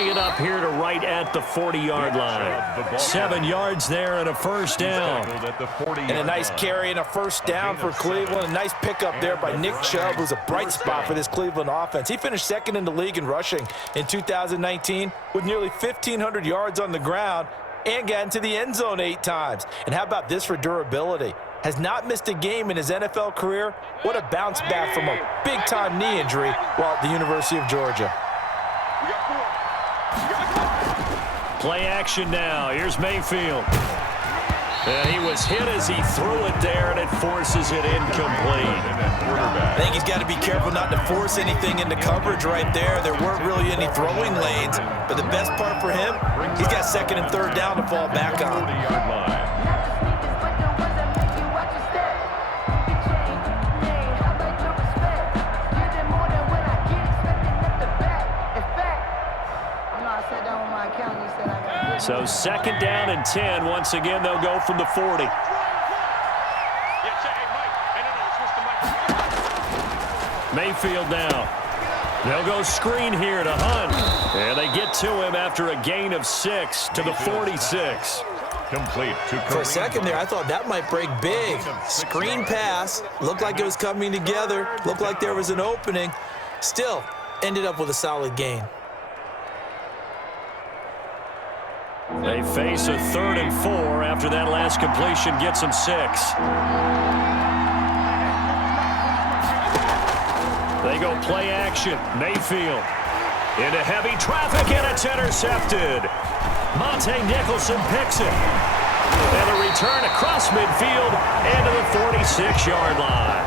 It up here to right at the 40-yard line. 7 yards there and a first down. And a nice carry and a first down for Cleveland. A nice pickup there by Nick Chubb, who's a bright spot for this Cleveland offense. He finished second in the league in rushing in 2019 with nearly 1,500 yards on the ground and got into the end zone 8 times. And how about this for durability? Has not missed a game in his NFL career. What a bounce back from a big-time knee injury while at the University of Georgia. Play action now. Here's Mayfield. And he was hit as he threw it there, and it forces it incomplete. I think he's got to be careful not to force anything into coverage right there. There weren't really any throwing lanes, but the best part for him, he's got second and third down to fall back on. So second down and 10. Once again, they'll go from the 40. Mayfield now. They'll go screen here to Hunt. And they get to him after a gain of 6 to the 46. Complete to For a second there, I thought that might break big. Screen pass. Looked like it was coming together. Looked like there was an opening. Still, ended up with a solid gain. They face a 3rd and 4 after that last completion gets them 6. They go play action. Mayfield into heavy traffic, and it's intercepted. Monte Nicholson picks it. And a return across midfield and to the 46-yard line.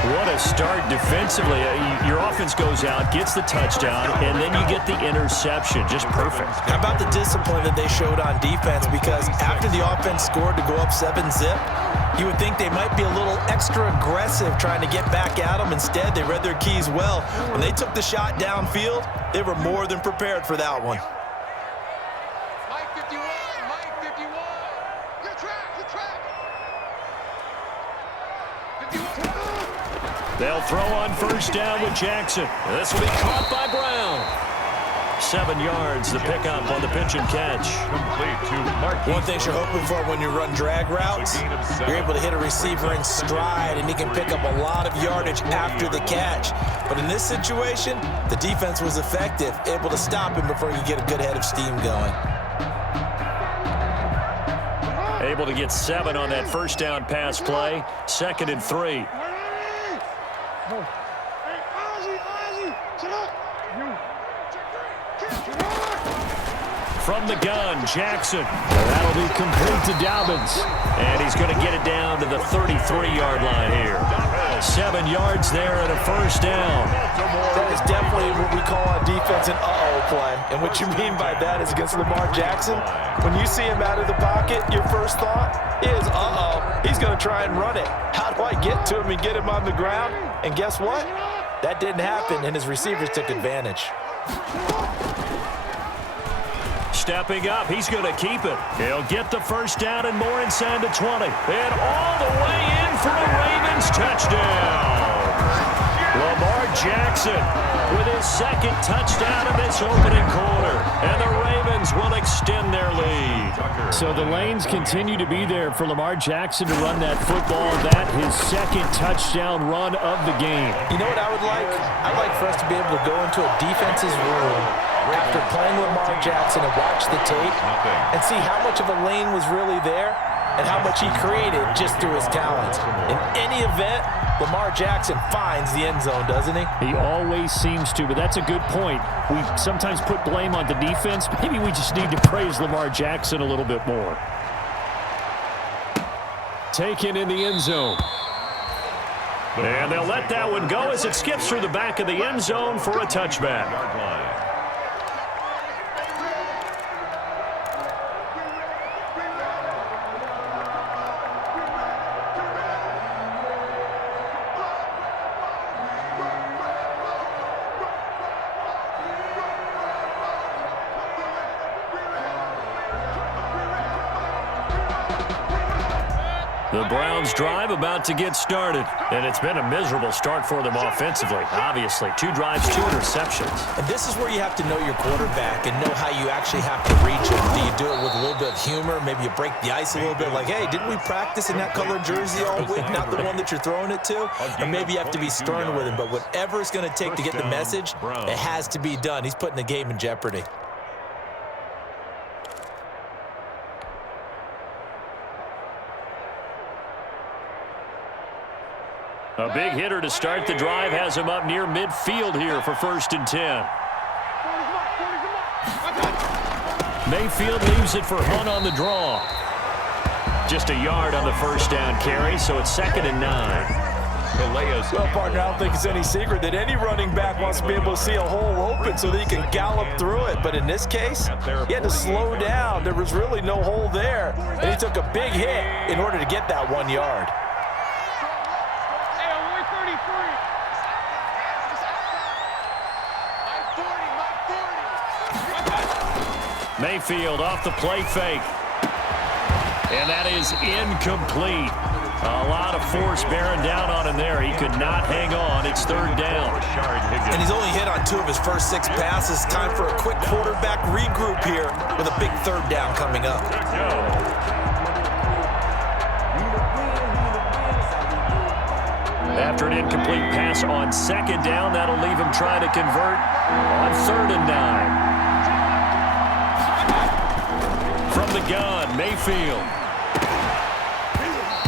What a start defensively. Your offense goes out, gets the touchdown, and then you get the interception. Just perfect. How about the discipline that they showed on defense? Because after the offense scored to go up 7-zip, you would think they might be a little extra aggressive trying to get back at them. Instead, they read their keys well. When they took the shot downfield, they were more than prepared for that one. Mike 51, Mike 51. Your track, your track. 51. They'll throw on first down with Jackson. This will be caught by Brown. 7 yards, the pickup on the pitch and catch. One thing you're hoping for when you run drag routes, you're able to hit a receiver in stride, and he can pick up a lot of yardage after the catch. But in this situation, the defense was effective, able to stop him before he get a good head of steam going. Able to get 7 on that first down pass play. 2nd and 3. From the gun, Jackson. That'll be complete to Dobbins. And he's going to get it down to the 33-yard line here. 7 yards there and a first down. That is definitely what we call on defense an uh-oh play. And what you mean by that is against Lamar Jackson, when you see him out of the pocket, your first thought is, uh-oh, he's going to try and run it. How do I get to him and get him on the ground? And guess what? That didn't happen, and his receivers took advantage. Stepping up, he's going to keep it. He'll get the first down and more inside the 20. And all the way in for a Ravens touchdown. Lamar Jackson with his 2nd touchdown of this opening quarter. And the Ravens will extend their lead. So the lanes continue to be there for Lamar Jackson to run that football. That his 2nd touchdown run of the game. You know what I would like? I'd like for us to be able to go into a defense's room after playing Lamar Jackson and watch the tape and see how much of a lane was really there and how much he created just through his talents. In any event, Lamar Jackson finds the end zone, doesn't he? He always seems to, but that's a good point. We sometimes put blame on the defense. Maybe we just need to praise Lamar Jackson a little bit more. Taken in the end zone. And they'll let that one go as it skips through the back of the end zone for a touchback. The Browns drive about to get started, and it's been a miserable start for them offensively. Obviously, 2 drives, 2 interceptions. And this is where you have to know your quarterback and know how you actually have to reach him. Do you do it with a little bit of humor? Maybe you break the ice a little bit like, hey, didn't we practice in that colored jersey all week, not the one that you're throwing it to? Or maybe you have to be stern with him, but whatever it's going to take to get the message, it has to be done. He's putting the game in jeopardy. A big hitter to start the drive has him up near midfield here for 1st and 10. Mayfield leaves it for Hunt on the draw. Just a yard on the 1st down carry, so it's 2nd and 9. Well, partner, I don't think it's any secret that any running back wants to be able to see a hole open so that he can gallop through it. But in this case, he had to slow down. There was really no hole there, and he took a big hit in order to get that 1 yard. Mayfield off the play fake. And that is incomplete. A lot of force bearing down on him there. He could not hang on. It's 3rd down. And he's only hit on 2 of his first 6 passes. Time for a quick quarterback regroup here with a big 3rd down coming up. After an incomplete pass on 2nd down, that'll leave him trying to convert on 3rd and 9. From the gun, Mayfield.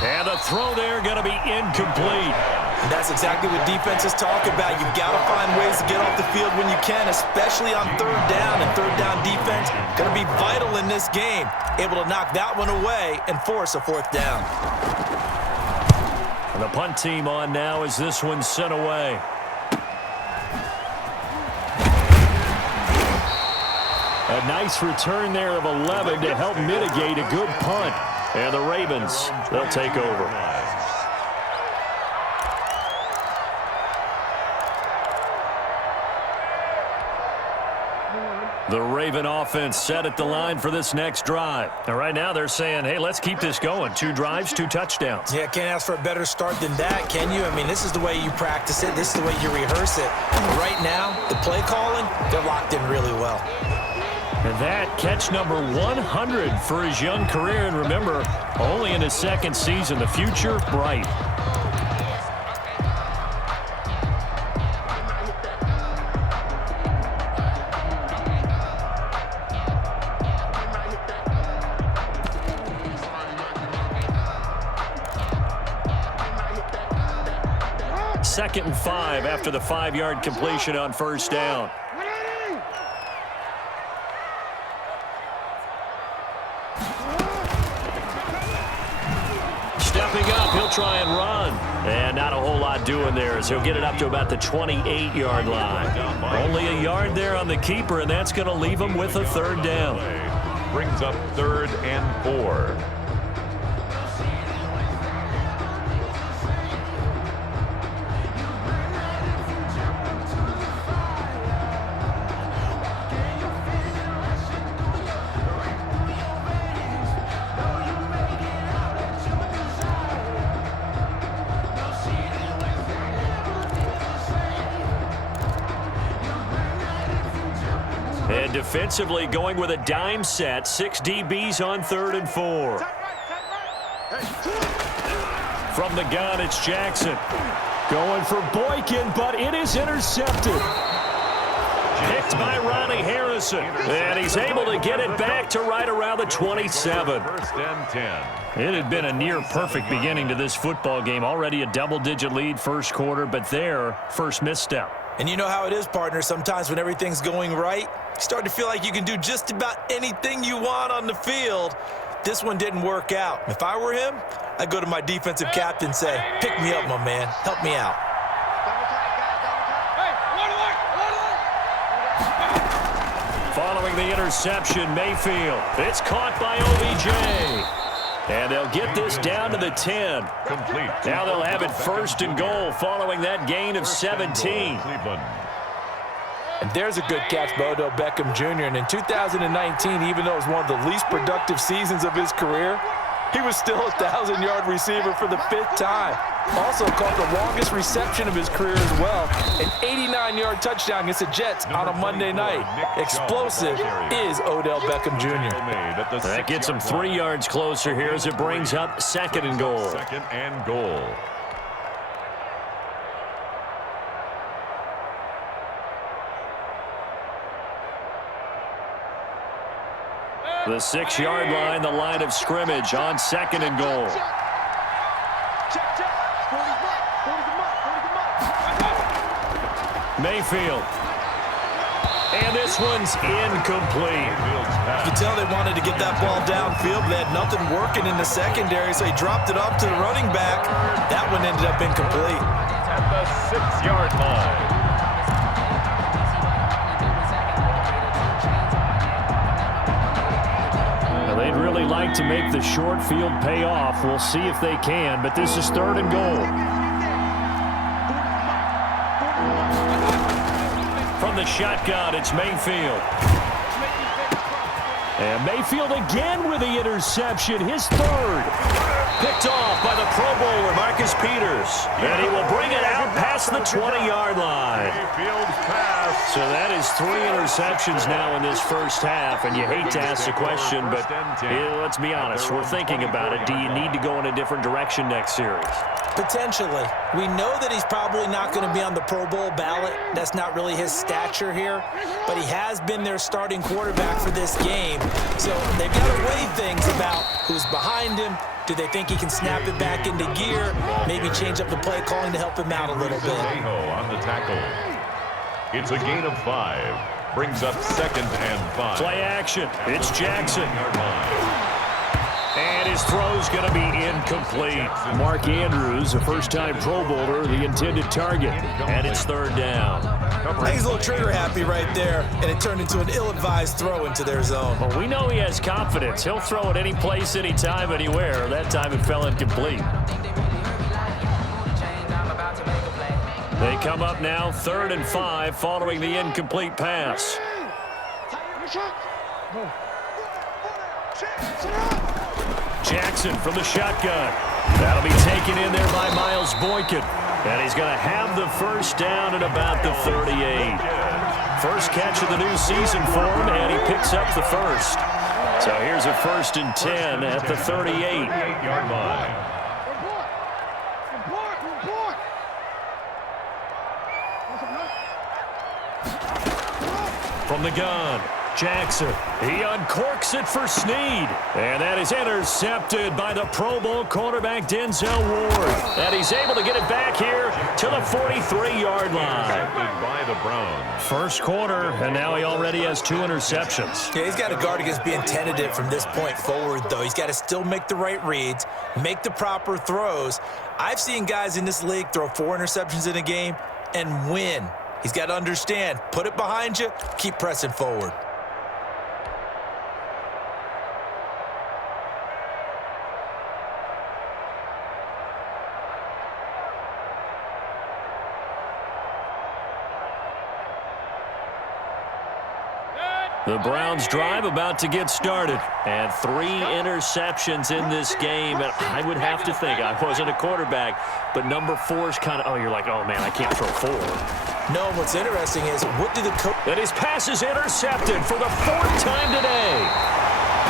And the throw there going to be incomplete. And that's exactly what defenses talk about. You've got to find ways to get off the field when you can, especially on 3rd down. And 3rd down defense going to be vital in this game. Able to knock that one away and force a 4th down. And the punt team on now as this one's sent away. A nice return there of 11 to help mitigate a good punt. And the Ravens, they'll take over. The Raven offense set at the line for this next drive. And right now they're saying, hey, let's keep this going. 2 drives, 2 touchdowns. Yeah, can't ask for a better start than that, can you? I mean, this is the way you practice it. This is the way you rehearse it. But right now, the play calling, they're locked in really well. And that catch number 100 for his young career. And remember, only in his 2nd season. The future, bright. Second and 5 after the 5-yard completion on 1st down. Stepping up, he'll try and run. And not a whole lot doing there as he'll get it up to about the 28-yard line. Only a yard there on the keeper, and that's going to leave him with a 3rd down. Brings up 3rd and 4. And defensively going with a dime set. 6 DBs on 3rd and 4. From the gun, it's Jackson. Going for Boykin, but it is intercepted. Picked by Ronnie Harrison. And he's able to get it back to right around the 27. 1st and 10. It had been a near-perfect beginning to this football game. Already a double-digit lead 1st quarter, but their first misstep. And you know how it is, partner. Sometimes when everything's going right, you start to feel like you can do just about anything you want on the field. This one didn't work out. If I were him, I'd go to my defensive captain and say, pick me up, my man. Help me out. Following the interception, Mayfield. It's caught by OBJ. And they'll get this down to the 10. Complete. Now they'll have it 1st and goal following that gain of 17. Cleveland. And there's a good catch by Odell Beckham Jr. And in 2019, even though it was one of the least productive seasons of his career, He was still a 1,000-yard receiver for the 5th time. Also caught the longest reception of his career as well. An 89-yard touchdown against the Jets on a Monday night. Explosive is Odell Beckham Jr. That gets him 3 yards closer here as it brings up 2nd and goal. 2nd and goal. The 6-yard line, the line of scrimmage on 2nd and goal. Mayfield. And this one's incomplete. You can tell they wanted to get that ball downfield, but they had nothing working in the secondary, so he dropped it off to the running back. That one ended up incomplete. At the 6-yard line. They'd really like to make the short field pay off. We'll see if they can, but this is 3rd and goal. From the shotgun, it's Mayfield. And Mayfield again with the interception, his 3rd. Picked off by the Pro Bowler, Marcus Peters. And he will bring it out past the 20-yard line. So that is 3 interceptions now in this first half, and you hate to ask the question, but let's be honest, we're thinking about it. Do you need to go in a different direction next series? Potentially. We know that he's probably not going to be on the Pro Bowl ballot. That's not really his stature here, but he has been their starting quarterback for this game. So they've got to weigh things about who's behind him. Do they think he can snap it back into gear? Maybe change up the play calling to help him out a little bit. On the tackle. It's a gain of 5. Brings up 2nd and 5. Play action. It's Jackson. And his throw's going to be incomplete. Mark Andrews, a first-time Pro Bowler, the intended target. And it's 3rd down. I think he's a little trigger happy right there, and it turned into an ill-advised throw into their zone. Well, we know he has confidence. He'll throw it any place, anytime, anywhere. That time it fell incomplete. They come up now 3rd and 5 following the incomplete pass. Jackson from the shotgun. That'll be taken in there by Miles Boykin. And he's going to have the 1st down at about the 38. First catch of the new season for him, and he picks up the 1st. So here's a 1st and 10 at the 38-yard line. From the gun, Jackson. He uncorks it for Snead. And that is intercepted by the Pro Bowl cornerback Denzel Ward. And he's able to get it back here to the 43-yard line. By the Browns. First quarter, and now he already has 2 interceptions. Yeah, he's got to guard against being tentative from this point forward, though. He's got to still make the right reads, make the proper throws. I've seen guys in this league throw 4 interceptions in a game and win. He's got to understand, put it behind you, keep pressing forward. The Browns drive about to get started. And 3 interceptions in this game. And I would have to think, I wasn't a quarterback, but number 4 is kind of, you're like, oh, man, I can't throw 4. No, what's interesting is, what do the coach... And his pass is intercepted for the 4th time today.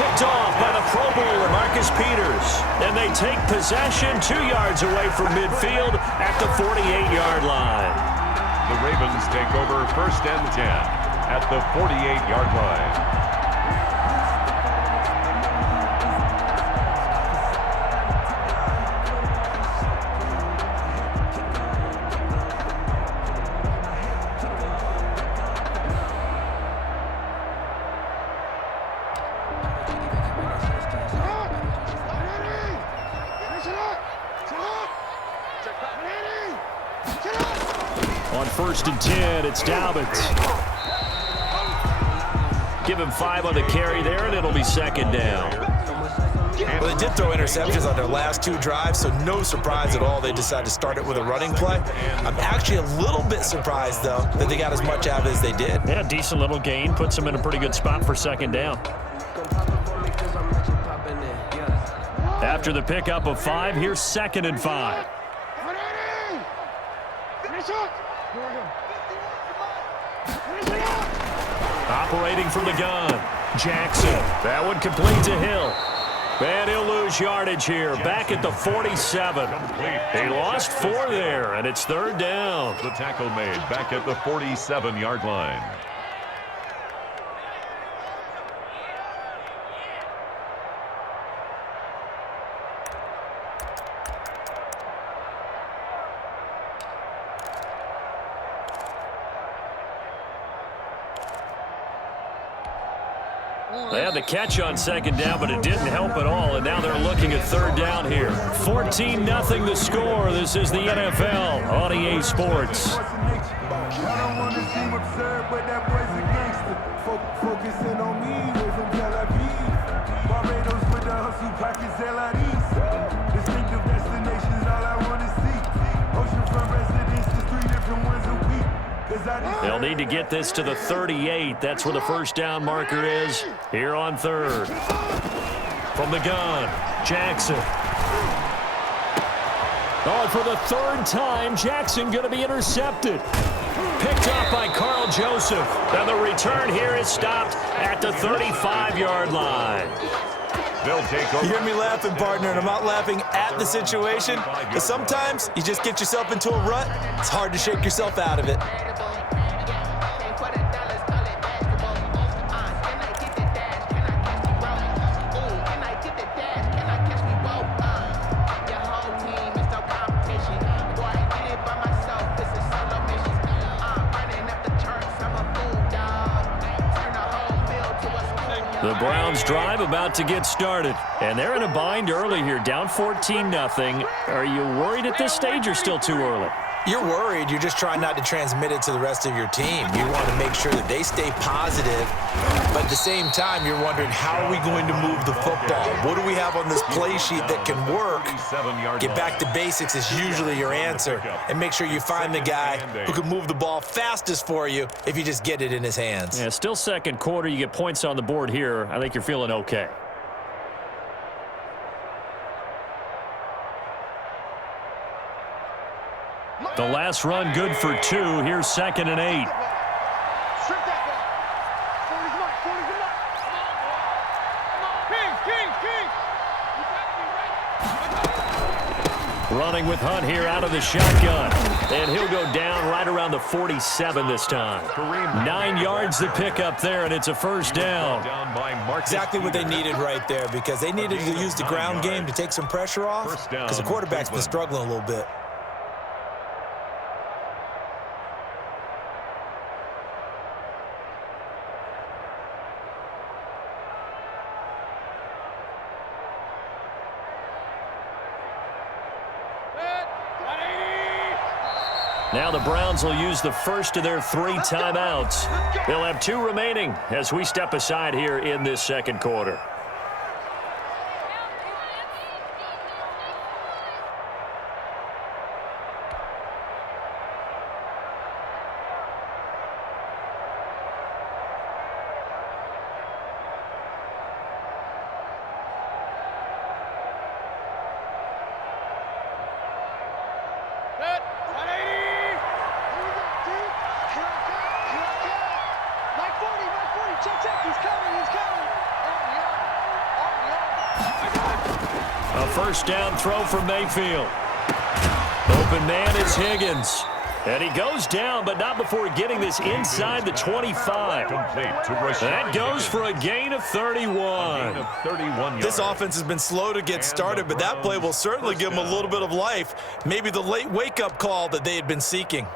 Picked off by the Pro Bowler, Marcus Peters. And they take possession 2 yards away from midfield at the 48-yard line. The Ravens take over 1st and 10. At the 48-yard line. On 1st and 10, it's Dobbins. Give him 5 on the carry there, and it'll be 2nd down. Well, they did throw interceptions on their last 2 drives, so no surprise at all they decided to start it with a running play. I'm actually a little bit surprised, though, that they got as much out of it as they did. Yeah, decent little gain. Puts them in a pretty good spot for 2nd down. After the pickup of 5, here's 2nd and 5. Operating from the gun, Jackson. That one complete to Hill. And he'll lose yardage here, back at the 47. He lost 4 there, and it's 3rd down. The tackle made back at the 47-yard line. They had the catch on 2nd down, but it didn't help at all, and now they're looking at 3rd down here. 14-0 the score. This is the NFL on EA Sports. Focusing on me, way from Tel Aviv. Barbados with the hustle pockets, LIDs. Distinctive destinations, all I want to see. Oceanfront residences, 3 different ones a week. They'll need to get this to the 38. That's where the 1st down marker is here on 3rd. From the gun, Jackson. Oh, for the 3rd time, Jackson going to be intercepted. Picked off by Carl Joseph. And the return here is stopped at the 35-yard line. They'll take over. You hear me laughing, partner, and I'm not laughing at the situation. But sometimes you just get yourself into a rut. It's hard to shake yourself out of it. The Browns drive about to get started, and they're in a bind early here, down 14-0. Are you worried at this stage or still too early? You're worried. You're just trying not to transmit it to the rest of your team. You want to make sure that they stay positive, but at the same time, you're wondering, how are we going to move the football? What do we have on this play sheet that can work? Get back to basics is usually your answer, and make sure you find the guy who can move the ball fastest for you if you just get it in his hands. Yeah, still 2nd quarter. You get points on the board here. I think you're feeling okay. The last run good for 2. Here's 2nd and 8. Running with Hunt here out of the shotgun. And he'll go down right around the 47 this time. 9 yards to pick up there, and it's a 1st down. Exactly what they needed right there, because they needed to use the ground game to take some pressure off, because the quarterback's been struggling a little bit. Now the Browns will use the first of their 3 timeouts. They'll have 2 remaining as we step aside here in this 2nd quarter. A 1st down throw for Mayfield. Open man is Higgins. And he goes down, but not before getting this inside the 25. That goes for a gain of 31. This offense has been slow to get started, but that play will certainly give them a little bit of life. Maybe the late wake-up call that they had been seeking.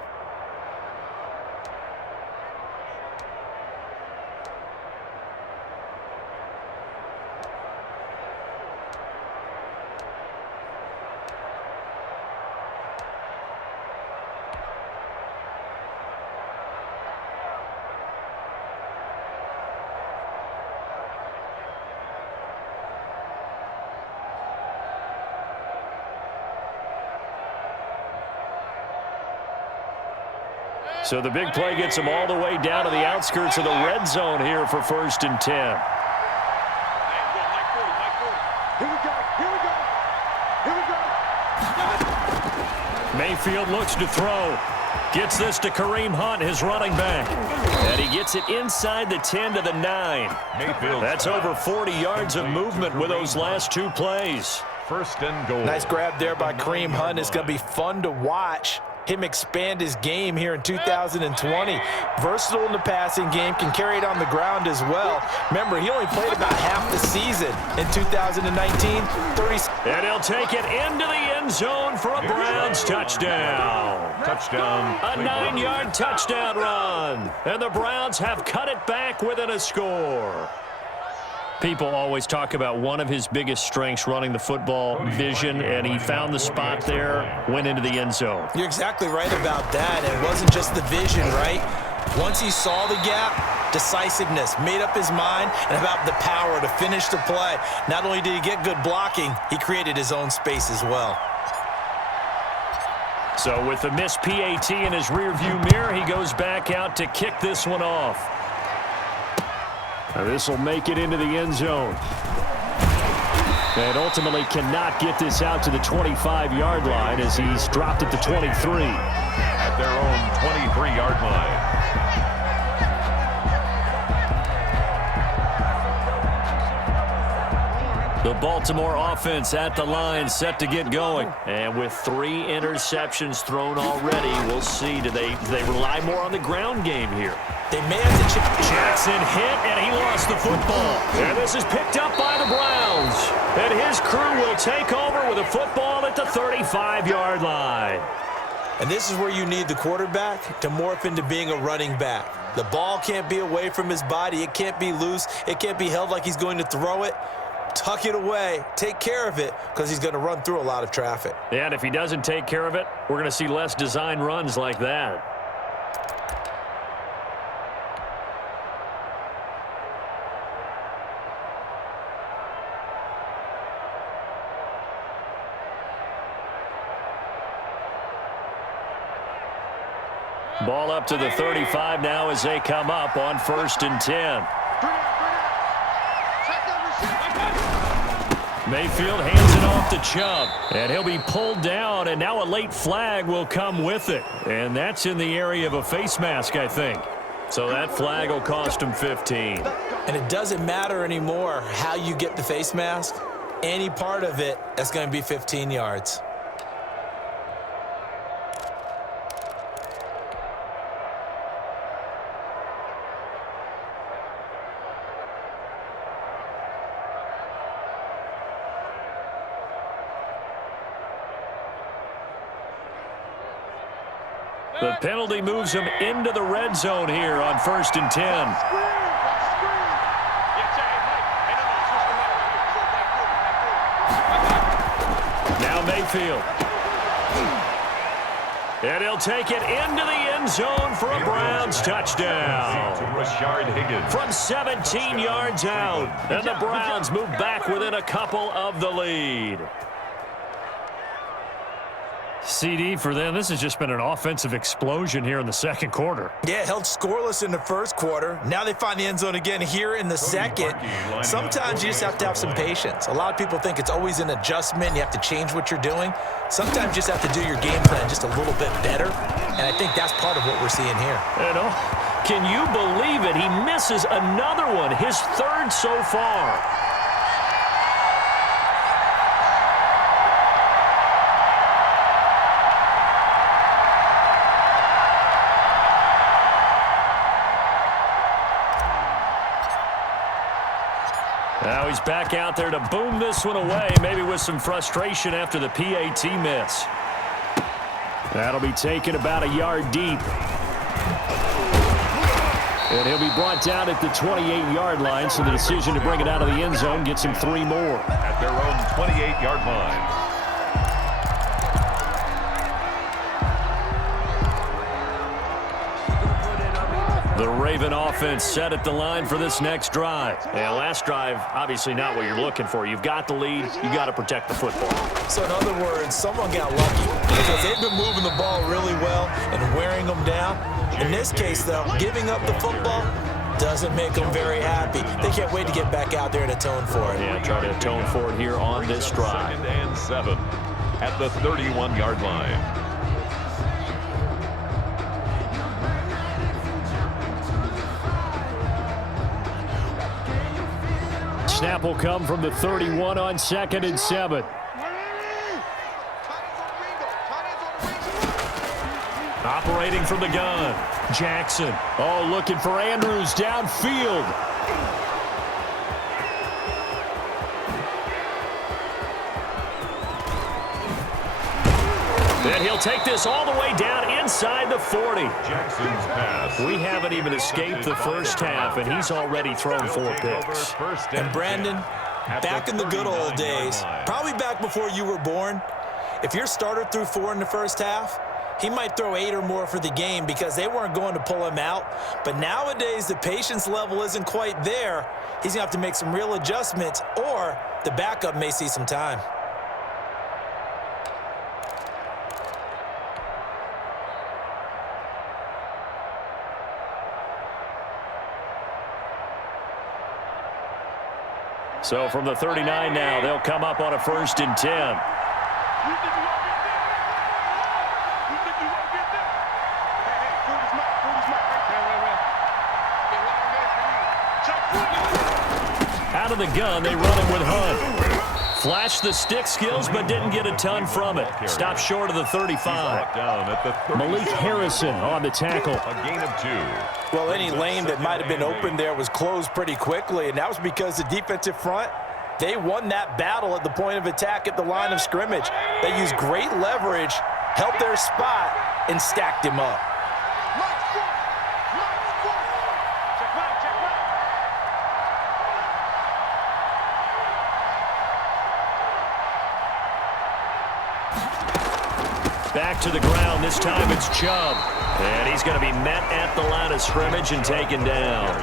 So the big play gets them all the way down to the outskirts of the red zone here for 1st and 10. Here we go. Here we go. Mayfield looks to throw. Gets this to Kareem Hunt, his running back. And he gets it inside the 10 to the 9. Mayfield. That's over 40 yards of movement with those last 2 plays. First and goal. Nice grab there by Kareem Hunt. It's going to be fun to watch him expand his game here in 2020. Versatile in the passing game, can carry it on the ground as well. Remember, he only played about half the season in 2019. And he'll take it into the end zone for a Browns touchdown. Touchdown. A 9-yard touchdown run. And the Browns have cut it back within a score. People always talk about one of his biggest strengths, running the football, vision, and he found the spot there, went into the end zone. You're exactly right about that. It wasn't just the vision, right? Once he saw the gap, decisiveness, made up his mind, and about the power to finish the play. Not only did he get good blocking, he created his own space as well. So with the missed PAT in his rearview mirror, he goes back out to kick this one off. This will make it into the end zone. And ultimately cannot get this out to the 25-yard line as he's dropped at the 23. At their own 23-yard line. The Baltimore offense at the line, set to get going. And with 3 interceptions thrown already, we'll see. Do they rely more on the ground game here? They may have to Jackson hit, and he lost the football. And this is picked up by the Browns. And his crew will take over with a football at the 35-yard line. And this is where you need the quarterback to morph into being a running back. The ball can't be away from his body. It can't be loose. It can't be held like he's going to throw it. Tuck it away. Take care of it because he's going to run through a lot of traffic. And if he doesn't take care of it, we're going to see less design runs like that. Ball up to the 35 now as they come up on 1st and 10. Mayfield hands it off to Chubb, and he'll be pulled down, and now a late flag will come with it. And that's in the area of a face mask, I think. So that flag will cost him 15. And it doesn't matter anymore how you get the face mask. Any part of it, that's going to be 15 yards. The penalty moves him into the red zone here on 1st and 10. Now Mayfield. And he'll take it into the end zone for a Browns touchdown. From 17 yards out. And the Browns move back within a couple of the lead. CD for them, this has just been an offensive explosion here in the second quarter. Yeah, held scoreless in the first quarter. Now they find the end zone again here in the second. Sometimes you just have to have some patience. A lot of people think it's always an adjustment. You have to change what you're doing. Sometimes you just have to do your game plan just a little bit better. And I think that's part of what we're seeing here. And can you believe it? He misses another one, his 3rd so far. Now he's back out there to boom this one away, maybe with some frustration after the PAT miss. That'll be taken about a yard deep. And he'll be brought down at the 28-yard line, so the decision to bring it out of the end zone gets him 3 more. At their own 28-yard line. The Raven offense set at the line for this next drive. And last drive, obviously not what you're looking for. You've got the lead. You got to protect the football. So in other words, someone got lucky because they've been moving the ball really well and wearing them down. In this case, though, giving up the football doesn't make them very happy. They can't wait to get back out there and atone for it. Yeah, try to atone for it here on this drive. 2nd and 7 at the 31-yard line. Snap will come from the 31 on 2nd and 7. Operating from the gun, Jackson. Oh, looking for Andrews downfield. And he'll take this all the way down inside the 40. Jackson's pass. We haven't even escaped the first half, and he's already thrown 4 picks. And Brandon, back in the good old days, probably back before you were born, if your starter threw 4 in the first half, he might throw 8 or more for the game because they weren't going to pull him out. But nowadays, the patience level isn't quite there. He's going to have to make some real adjustments, or the backup may see some time. So from the 39 now, they'll come up on a 1st and 10. Out of the gun, they run him with Hunt. Flashed the stick skills, but didn't get a ton from it. Stopped short of the 35. Malik Harrison on the tackle. A gain of 2. Well, any lane that might have been open there was closed pretty quickly, and that was because the defensive front, they won that battle at the point of attack at the line of scrimmage. They used great leverage, held their spot, and stacked him up. Back to the ground. This time it's Chubb. And he's going to be met at the line of scrimmage and taken down.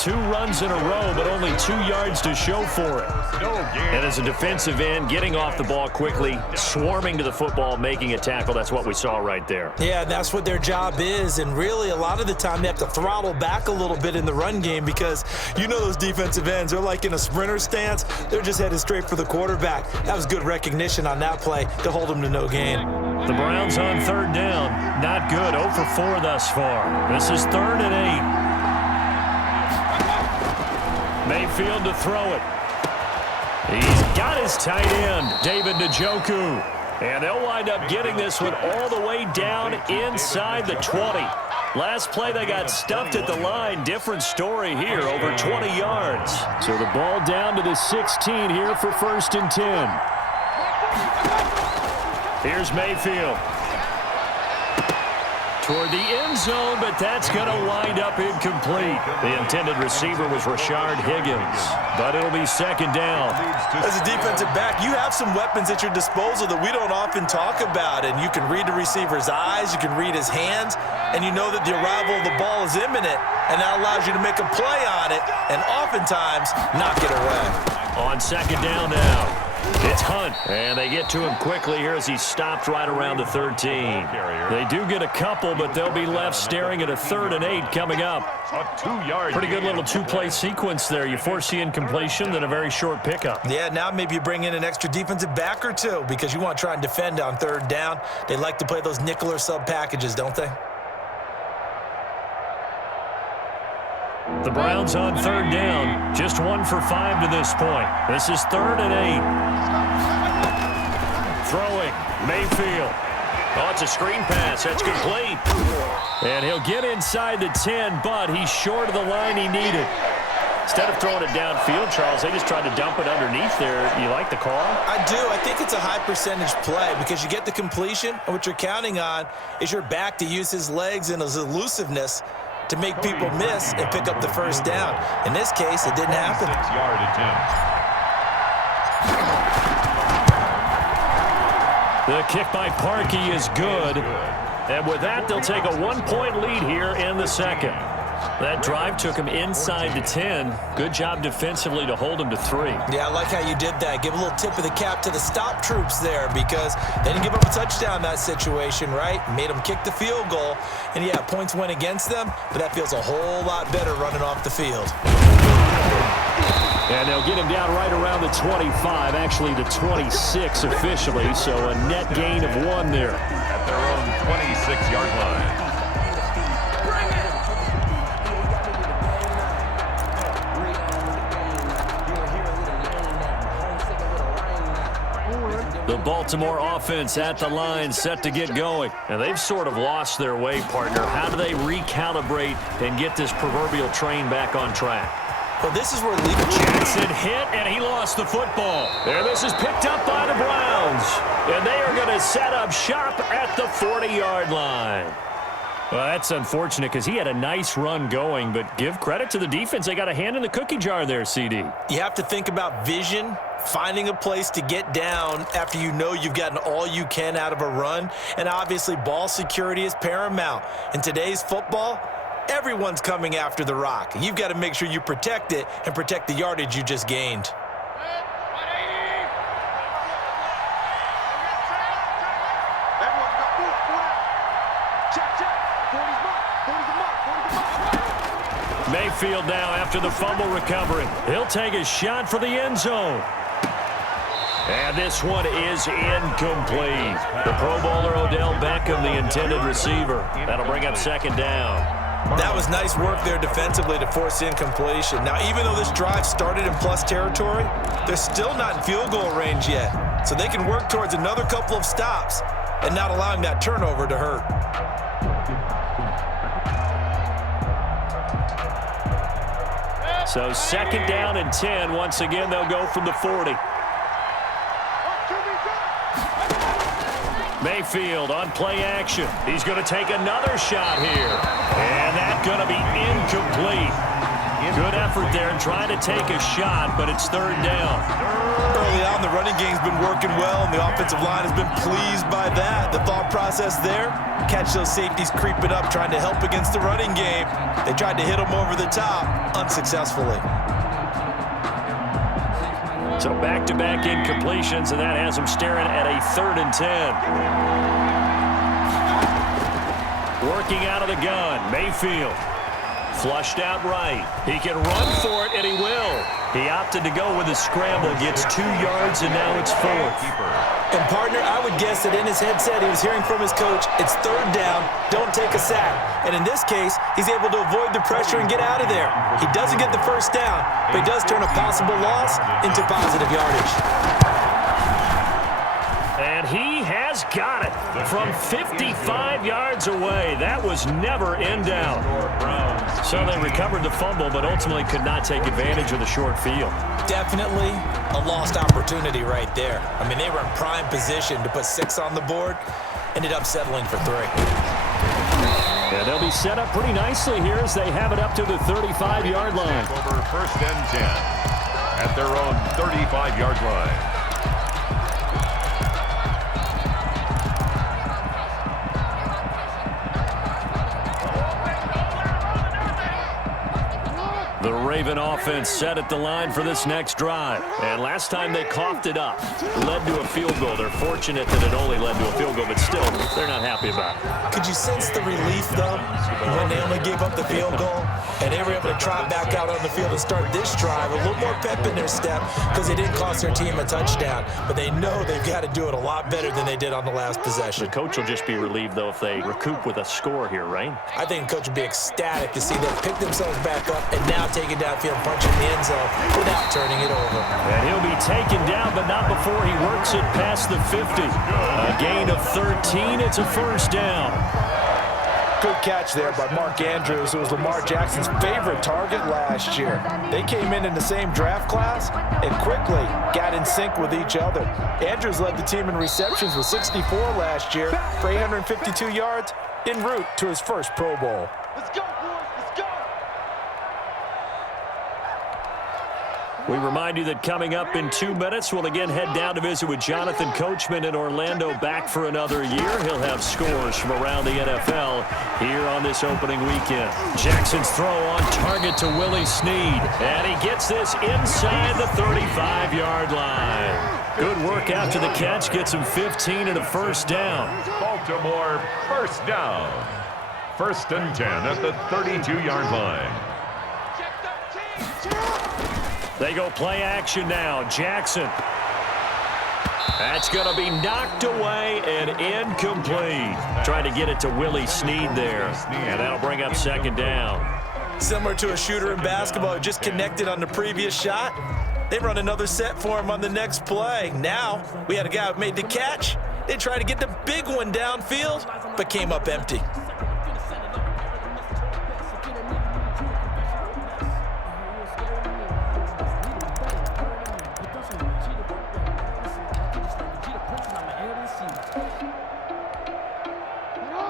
2 runs in a row, but only 2 yards to show for it. And as a defensive end, getting off the ball quickly, swarming to the football, making a tackle, that's what we saw right there. Yeah, that's what their job is, and really a lot of the time they have to throttle back a little bit in the run game because you know those defensive ends, they're like in a sprinter stance. They're just headed straight for the quarterback. That was good recognition on that play to hold them to no gain. The Browns on 3rd down. Not good. 0 for 4 thus far. This is 3rd and 8. Mayfield to throw it. He's got his tight end, David Njoku. And they'll wind up getting this one all the way down inside the 20. Last play, they got stuffed at the line. Different story here, over 20 yards. So the ball down to the 16 here for 1st and 10. Here's Mayfield. Toward the end zone, but that's going to wind up incomplete. The intended receiver was Rashard Higgins, but it'll be 2nd down. As a defensive back, you have some weapons at your disposal that we don't often talk about, and you can read the receiver's eyes, you can read his hands, and you know that the arrival of the ball is imminent, and that allows you to make a play on it and oftentimes knock it away. On 2nd down now. It's Hunt, and they get to him quickly here as he stopped right around the 13. They do get a couple, but they'll be left staring at a 3rd and 8 coming up. A 2-yard. Pretty good little 2-play sequence there. You force the incompletion, then a very short pickup. Yeah, now maybe you bring in an extra defensive back or 2 because you want to try and defend on 3rd down. They like to play those nickel or sub packages, don't they? The Browns on 3rd down. Just 1 for 5 to this point. This is 3rd and 8. Throwing. Mayfield. Oh, it's a screen pass. That's complete. And he'll get inside the 10, but he's short of the line he needed. Instead of throwing it downfield, Charles, they just tried to dump it underneath there. You like the call? I do. I think it's a high percentage play because you get the completion, and what you're counting on is your back to use his legs and his elusiveness to make people miss and pick up the 1st down. In this case, it didn't happen. 6-yard attempt. The kick by Parkey is good. And with that, they'll take a 1-point lead here in the 2nd. That drive took him inside the 10. Good job defensively to hold him to 3. Yeah, I like how you did that. Give a little tip of the cap to the stop troops there because they didn't give up a touchdown in that situation, right? Made them kick the field goal. And, yeah, points went against them, but that feels a whole lot better running off the field. And they'll get him down right around the 25, actually the 26 officially, so a net gain of 1 there. At their own 26-yard line. The Baltimore offense at the line, set to get going. And they've sort of lost their way, partner. How do they recalibrate and get this proverbial train back on track? Well, this is where legal Jackson hit, and he lost the football. And this is picked up by the Browns. And they are going to set up shop at the 40-yard line. Well, that's unfortunate because he had a nice run going, but give credit to the defense. They got a hand in the cookie jar there, CD. You have to think about vision, finding a place to get down after you know you've gotten all you can out of a run. And obviously, ball security is paramount. In today's football, everyone's coming after the rock. You've got to make sure you protect it and protect the yardage you just gained. Mayfield now after the fumble recovery. He'll take a shot for the end zone. And this one is incomplete. The Pro Bowler Odell Beckham, the intended receiver. That'll bring up second down. That was nice work there defensively to force incompletion. Now, even though this drive started in plus territory, they're still not in field goal range yet. So they can work towards another couple of stops and not allowing that turnover to hurt. So second down and 10. Once again, they'll go from the 40. Mayfield on play action. He's going to take another shot here. And that's going to be incomplete. Good effort there trying to take a shot, but it's third down. Early on, the running game's been working well, and the offensive line has been pleased by that. The thought process there, catch those safeties creeping up, trying to help against the running game. They tried to hit them over the top, unsuccessfully. So back-to-back incompletions, and that has them staring at a 3rd and 10. Working out of the gun, Mayfield. Flushed out right. He can run for it, and he will. He opted to go with a scramble, gets 2 yards, and now it's 4th. And, partner, I would guess that in his headset he was hearing from his coach, it's third down, don't take a sack. And in this case, he's able to avoid the pressure and get out of there. He doesn't get the first down, but he does turn a possible loss into positive yardage. And he has got it from 55 yards away. That was never in doubt. So they recovered the fumble, but ultimately could not take advantage of the short field. Definitely a lost opportunity right there. I mean, they were in prime position to put 6 on the board, ended up settling for 3. Yeah, they'll be set up pretty nicely here as they have it up to the 35-yard line. Over 1st and 10 at their own 35-yard line. The Raven offense set at the line for this next drive. And last time they coughed it up, led to a field goal. They're fortunate that it only led to a field goal, but still, they're not happy about it. Could you sense the relief, though, when they only gave up the field goal? And they were able to trot back out on the field and start this drive. A little more pep in their step because they didn't cost their team a touchdown. But they know they've got to do it a lot better than they did on the last possession. The coach will just be relieved, though, if they recoup with a score here, right? I think the coach would be ecstatic to see them pick themselves back up and now take it downfield, punch in the end zone without turning it over. And he'll be taken down, but not before he works it past the 50. A gain of 13. It's a first down. Good catch there by Mark Andrews, who was Lamar Jackson's favorite target last year. They came in the same draft class and quickly got in sync with each other. Andrews led the team in receptions with 64 last year for 852 yards en route to his first Pro Bowl. Let's go, boys. Let's go. We remind you that coming up in 2 minutes, we'll again head down to visit with Jonathan Coachman in Orlando, back for another year. He'll have scores from around the NFL here on this opening weekend. Jackson's throw on target to Willie Snead, and he gets this inside the 35-yard line. Good work after the catch, gets him 15 and a first down. Baltimore first down. 1st and 10 at the 32-yard line. They go play action now. Jackson. That's going to be knocked away and incomplete. Trying to get it to Willie Snead there. And that'll bring up second down. Similar to a shooter in basketball who just connected on the previous shot. They run another set for him on the next play. Now, we had a guy who made the catch. They tried to get the big one downfield, but came up empty.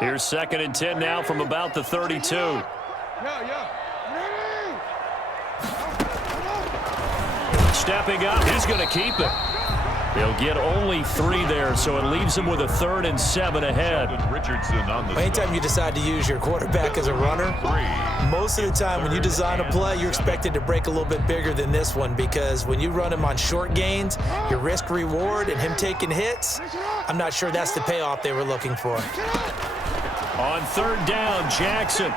Here's 2nd and 10 now from about the 32. Stepping up, he's going to keep it. He'll get only 3 there, so it leaves him with a 3rd and 7 ahead. Richardson on the Anytime you decide to use your quarterback as a runner, most of the time when you design a play, you're expected to break a little bit bigger than this one, because when you run him on short gains, your risk-reward and him taking hits, I'm not sure that's the payoff they were looking for. On 3rd down, Jackson.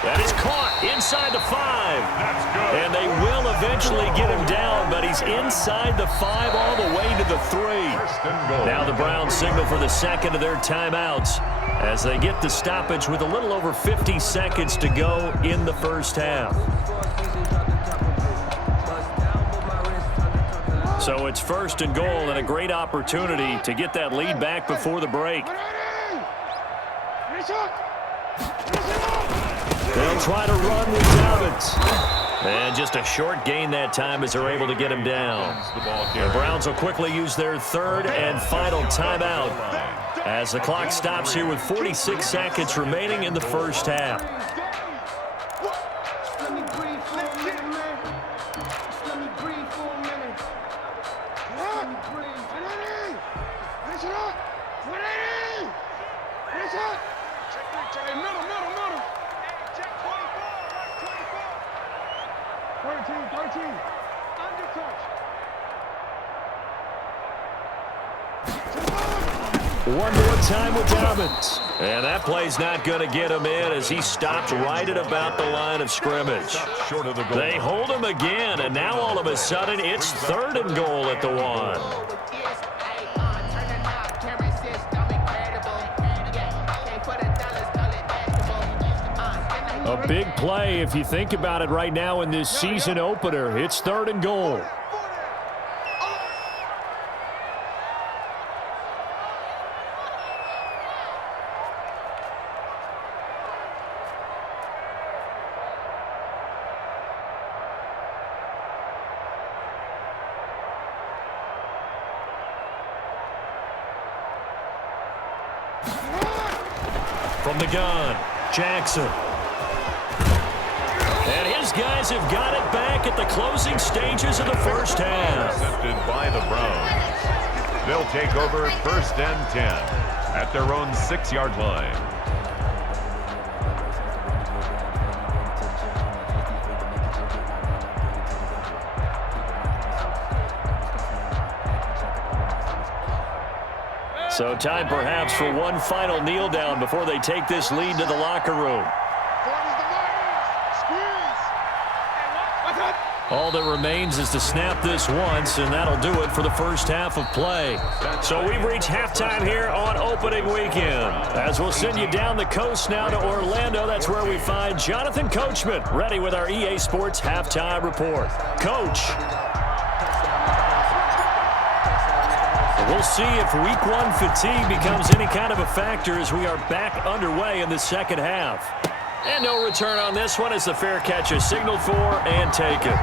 That is caught inside the 5. That's good. And they will eventually get him down, but he's inside the 5 all the way to the 3. First and goal. Now the Browns signal for the 2nd of their timeouts as they get the stoppage with a little over 50 seconds to go in the first half. So it's 1st and goal and a great opportunity to get that lead back before the break. They'll try to run with Dobbins. And just a short gain that time as they're able to get him down. The Browns will quickly use their 3rd and final timeout as the clock stops here with 46 seconds remaining in the first half. One more time with Dobbins. And that play's not going to get him in as he stopped right at about the line of scrimmage. Short of the goal. They hold him again, and now all of a sudden it's 3rd and goal at the 1. A big play if you think about it right now in this season opener. It's 3rd and goal. From the gun, Jackson. And his guys have got it back at the closing stages of the first half. Intercepted by the Browns. They'll take over 1st and 10 at their own 6-yard line. So time perhaps for one final kneel down before they take this lead to the locker room. All that remains is to snap this once, and that'll do it for the first half of play. So we've reached halftime here on opening weekend. As we'll send you down the coast now to Orlando, that's where we find Jonathan Coachman ready with our EA Sports halftime report. Coach. We'll see if week 1 fatigue becomes any kind of a factor as we are back underway in the second half. And no return on this one as the fair catch is signaled for and taken.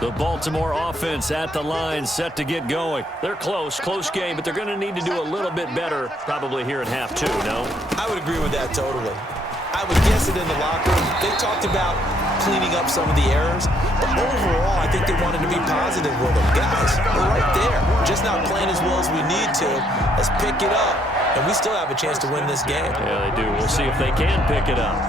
The Baltimore offense at the line set to get going. They're close game, but they're going to need to do a little bit better probably here in half 2, no? I would agree with that totally. I would guess it in the locker room. They talked about cleaning up some of the errors, but overall, I think they wanted to be positive with them. Guys, we're right there. We're just not playing as well as we need to. Let's pick it up, and we still have a chance to win this game. Yeah, they do. We'll see if they can pick it up.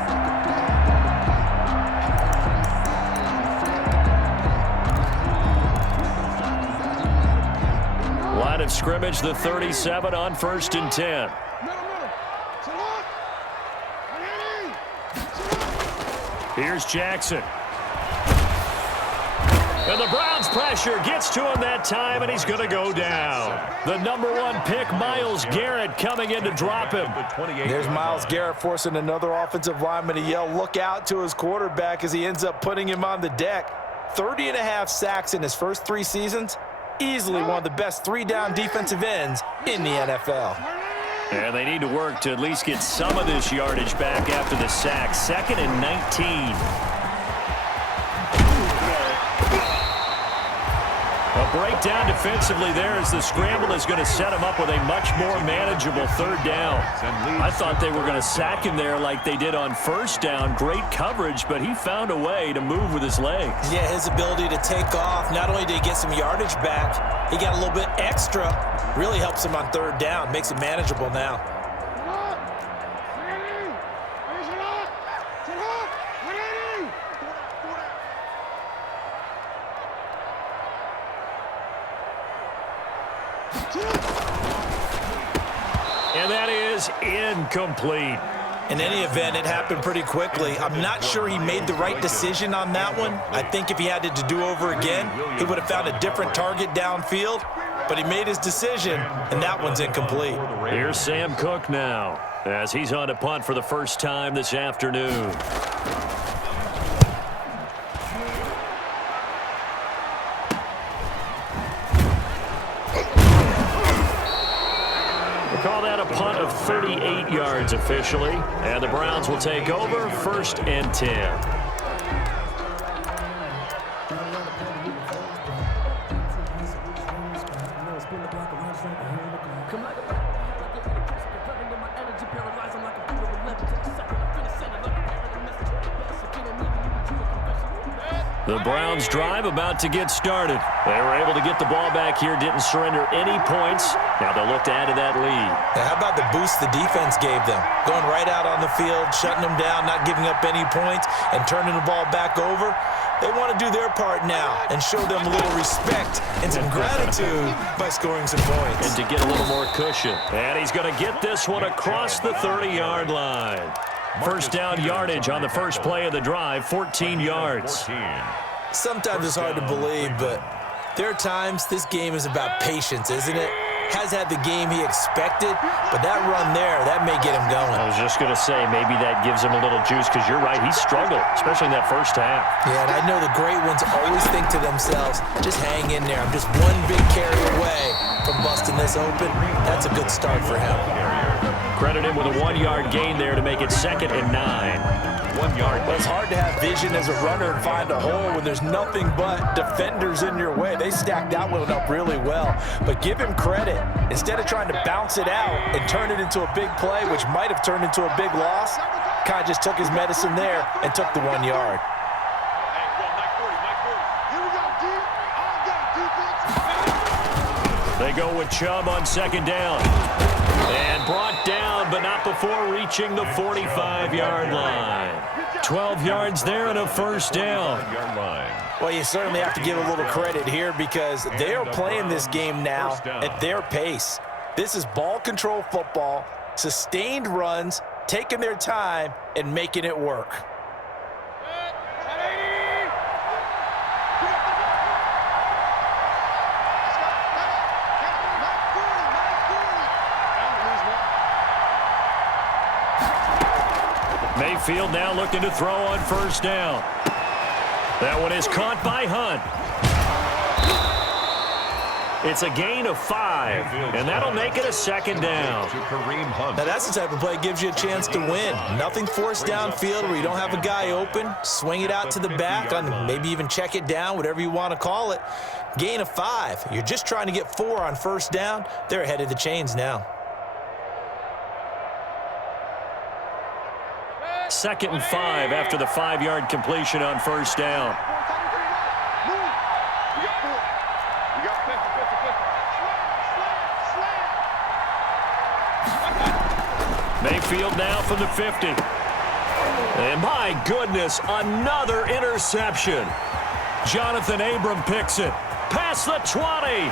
Line of scrimmage, the 37 on 1st and 10. Here's Jackson. And the Browns' pressure gets to him that time, and he's going to go down. The number 1 pick, Myles Garrett, coming in to drop him. There's Myles Garrett forcing another offensive lineman to yell, look out, to his quarterback as he ends up putting him on the deck. 30.5 sacks in his first 3 seasons. Easily one of the best 3-down defensive ends in the NFL. And they need to work to at least get some of this yardage back after the sack. 2nd and 19. A breakdown defensively there as the scramble is going to set him up with a much more manageable 3rd down. I thought they were going to sack him there like they did on 1st down. Great coverage, but he found a way to move with his legs. Yeah, his ability to take off, not only did he get some yardage back, he got a little bit extra. Really helps him on 3rd down, makes it manageable now. And that is incomplete. In any event, it happened pretty quickly. I'm not sure he made the right decision on that one. I think if he had it to do over again, he would have found a different target downfield. But he made his decision, and that one's incomplete. Here's Sam Cook now, as he's on to punt for the first time this afternoon. We'll call that a punt of 38 yards officially, and the Browns will take over 1st and 10. The Browns drive about to get started. They were able to get the ball back here, didn't surrender any points. Now they'll look to add to that lead. Now, how about the boost the defense gave them? Going right out on the field, shutting them down, not giving up any points, and turning the ball back over. They want to do their part now and show them a little respect and some gratitude by scoring some points. And to get a little more cushion. And he's going to get this one across the 30-yard line. 1st down yardage on the first play of the drive, 14 yards. Sometimes it's hard to believe, but there are times this game is about patience, isn't it? Has had the game he expected, but that run there, that may get him going. I was just going to say, maybe that gives him a little juice, because you're right, he struggled, especially in that first half. Yeah, and I know the great ones always think to themselves, just hang in there. I'm just one big carry away from busting this open. That's a good start for him. Credit him with a 1-yard gain there to make it 2nd and 9. 1 yard. Well, it's hard to have vision as a runner and find a hole when there's nothing but defenders in your way. They stacked that one up really well. But give him credit. Instead of trying to bounce it out and turn it into a big play, which might have turned into a big loss, kind of just took his medicine there and took the 1 yard. They go with Chubb on 2nd down. And brought down, but not before reaching the 45-yard line. 12 yards there and a 1st down. Well, you certainly have to give a little credit here because they are playing this game now at their pace. This is ball control football, sustained runs, taking their time, and making it work. Mayfield now looking to throw on 1st down. That one is caught by Hunt. It's a gain of 5, and that'll make it a 2nd down. Now that's the type of play that gives you a chance to win. Nothing forced downfield where you don't have a guy open. Swing it out to the back, on maybe even check it down, whatever you want to call it. Gain of 5. You're just trying to get 4 on 1st down. They're ahead of the chains now. 2nd and 5 after the 5-yard completion on 1st down. Mayfield now from the 50. And my goodness, another interception. Jonathan Abram picks it. Past the 20.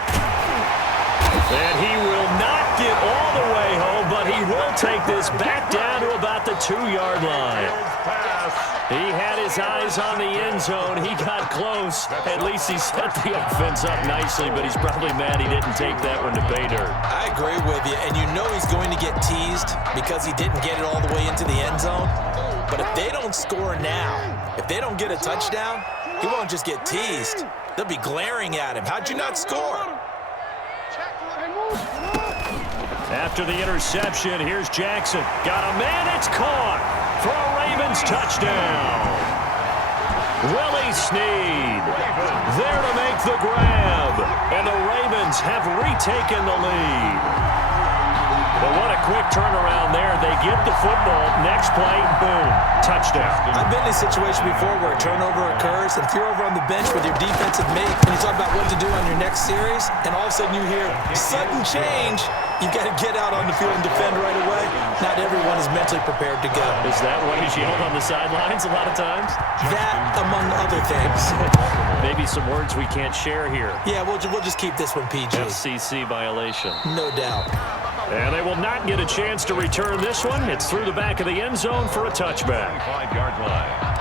And he will not get all the way home, but he will take this back down to about the 2-yard line. He had his eyes on the end zone. He got close. At least he set the offense up nicely, but he's probably mad he didn't take that one to pay dirt. I agree with you, and you know he's going to get teased because he didn't get it all the way into the end zone. But if they don't score now, if they don't get a touchdown, he won't just get teased. They'll be glaring at him. How'd you not score? After the interception, here's Jackson. Got a man, it's caught for a Ravens touchdown. Willie Snead there to make the grab, and the Ravens have retaken the lead. But what a quick turnaround there. They get the football. Next play, boom, touchdown. I've been in a situation before where a turnover occurs, and if you're over on the bench with your defensive mate, and you talk about what to do on your next series, and all of a sudden you hear sudden change, you've got to get out on the field and defend right away. Not everyone is mentally prepared to go. Is that what he's yelled on the sidelines a lot of times? That, among other things. Maybe some words we can't share here. Yeah, we'll just keep this one PG. FCC violation. No doubt. And they will not get a chance to return this one. It's through the back of the end zone for a touchback. 5-yard line.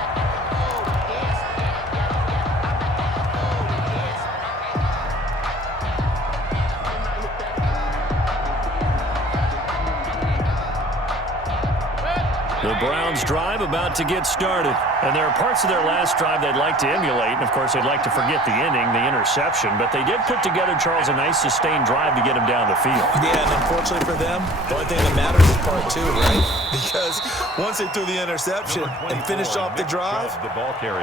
The Browns drive about to get started. And there are parts of their last drive they'd like to emulate. And, of course, they'd like to forget the inning, the interception. But they did put together, Charles, a nice sustained drive to get him down the field. Yeah, and unfortunately for them, the only thing that matters is part two, right? Because once they threw the interception and finished off the drive,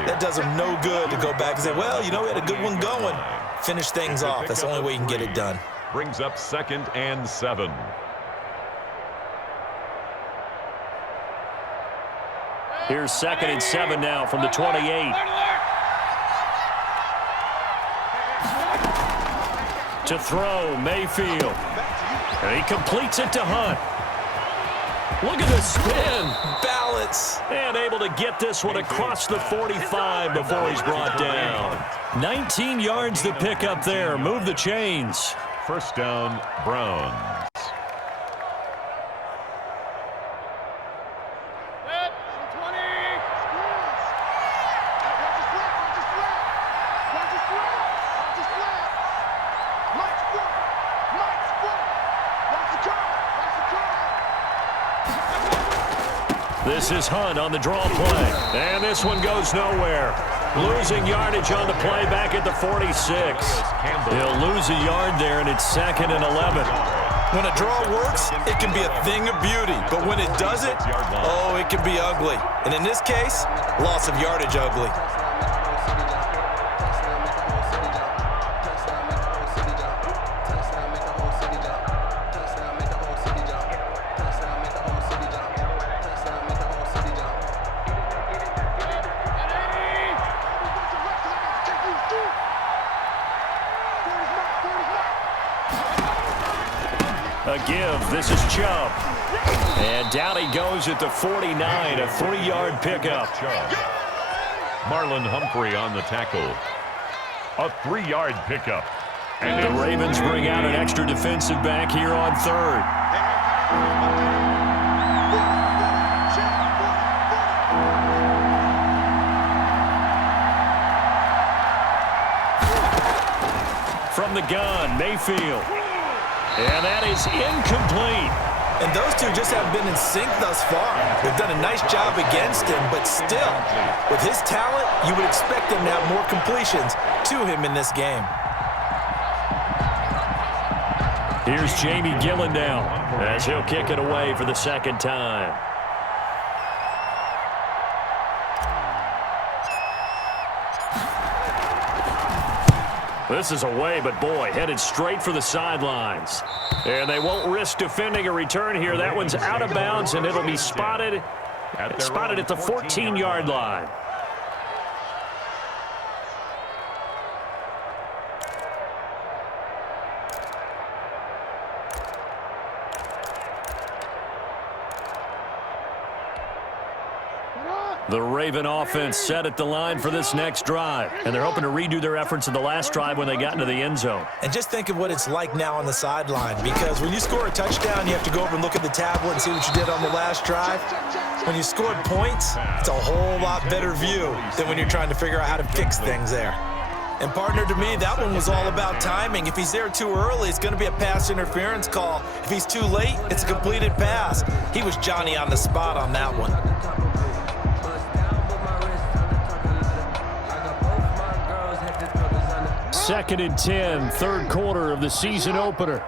that does them no good to go back and say, well, you know, we had a good one going. Finish things off. That's the only way you can get it done. Brings up 2nd and 7. Here's 2nd and 7 now from the 28. To throw, Mayfield. And he completes it to Hunt. Look at the spin. Balance. And able to get this one across the 45 before he's brought down. 19 yards to pick up there. Move the chains. First down, Browns. This is Hunt on the draw play. And this one goes nowhere. Losing yardage on the play back at the 46. He'll lose a yard there, and it's 2nd and 11. When a draw works, it can be a thing of beauty. But when it doesn't, oh, it can be ugly. And in this case, loss of yardage ugly. A give. This is Chubb. And down he goes at the 49, a 3-yard pickup. Marlon Humphrey on the tackle. A 3-yard pickup. And the Ravens bring out an extra defensive back here on 3rd. From the gun, Mayfield. And that is incomplete. And those two just haven't been in sync thus far. They've done a nice job against him, but still, with his talent, you would expect them to have more completions to him in this game. Here's Jamie Gillen now as he'll kick it away for the 2nd time. This is away, but boy, headed straight for the sidelines. And they won't risk defending a return here. That one's out of bounds, and it'll be spotted at the 14-yard line. The Raven offense set at the line for this next drive, and they're hoping to redo their efforts in the last drive when they got into the end zone. And just think of what it's like now on the sideline, because when you score a touchdown, you have to go over and look at the tablet and see what you did on the last drive. When you scored points, it's a whole lot better view than when you're trying to figure out how to fix things there. And partner, to me, that one was all about timing. If he's there too early, it's going to be a pass interference call. If he's too late, it's a completed pass. He was Johnny on the spot on that one. 2nd and 10, third quarter of the season opener.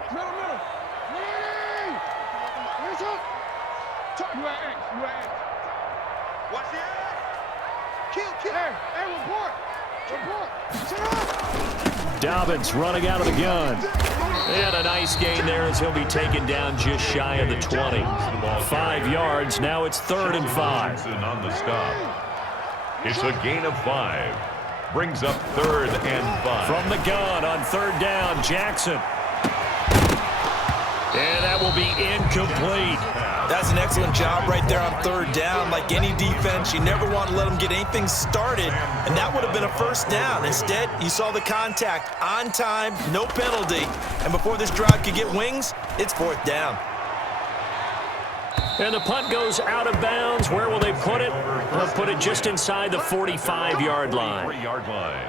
Dobbins running out of the gun. And a nice gain there as he'll be taken down just shy of the 20. 5 yards. Now it's 3rd and 5. On the stop. It's a gain of 5. Brings up 3rd and 5. From the gun on 3rd down, Jackson. And that will be incomplete. That's an excellent job right there on 3rd down. Like any defense, you never want to let them get anything started, and that would have been a 1st down. Instead, you saw the contact on time, no penalty, and before this drive could get wings, it's 4th down. And the punt goes out of bounds. Where will they put it? They'll put it just inside the 45-yard line. 3-yard line.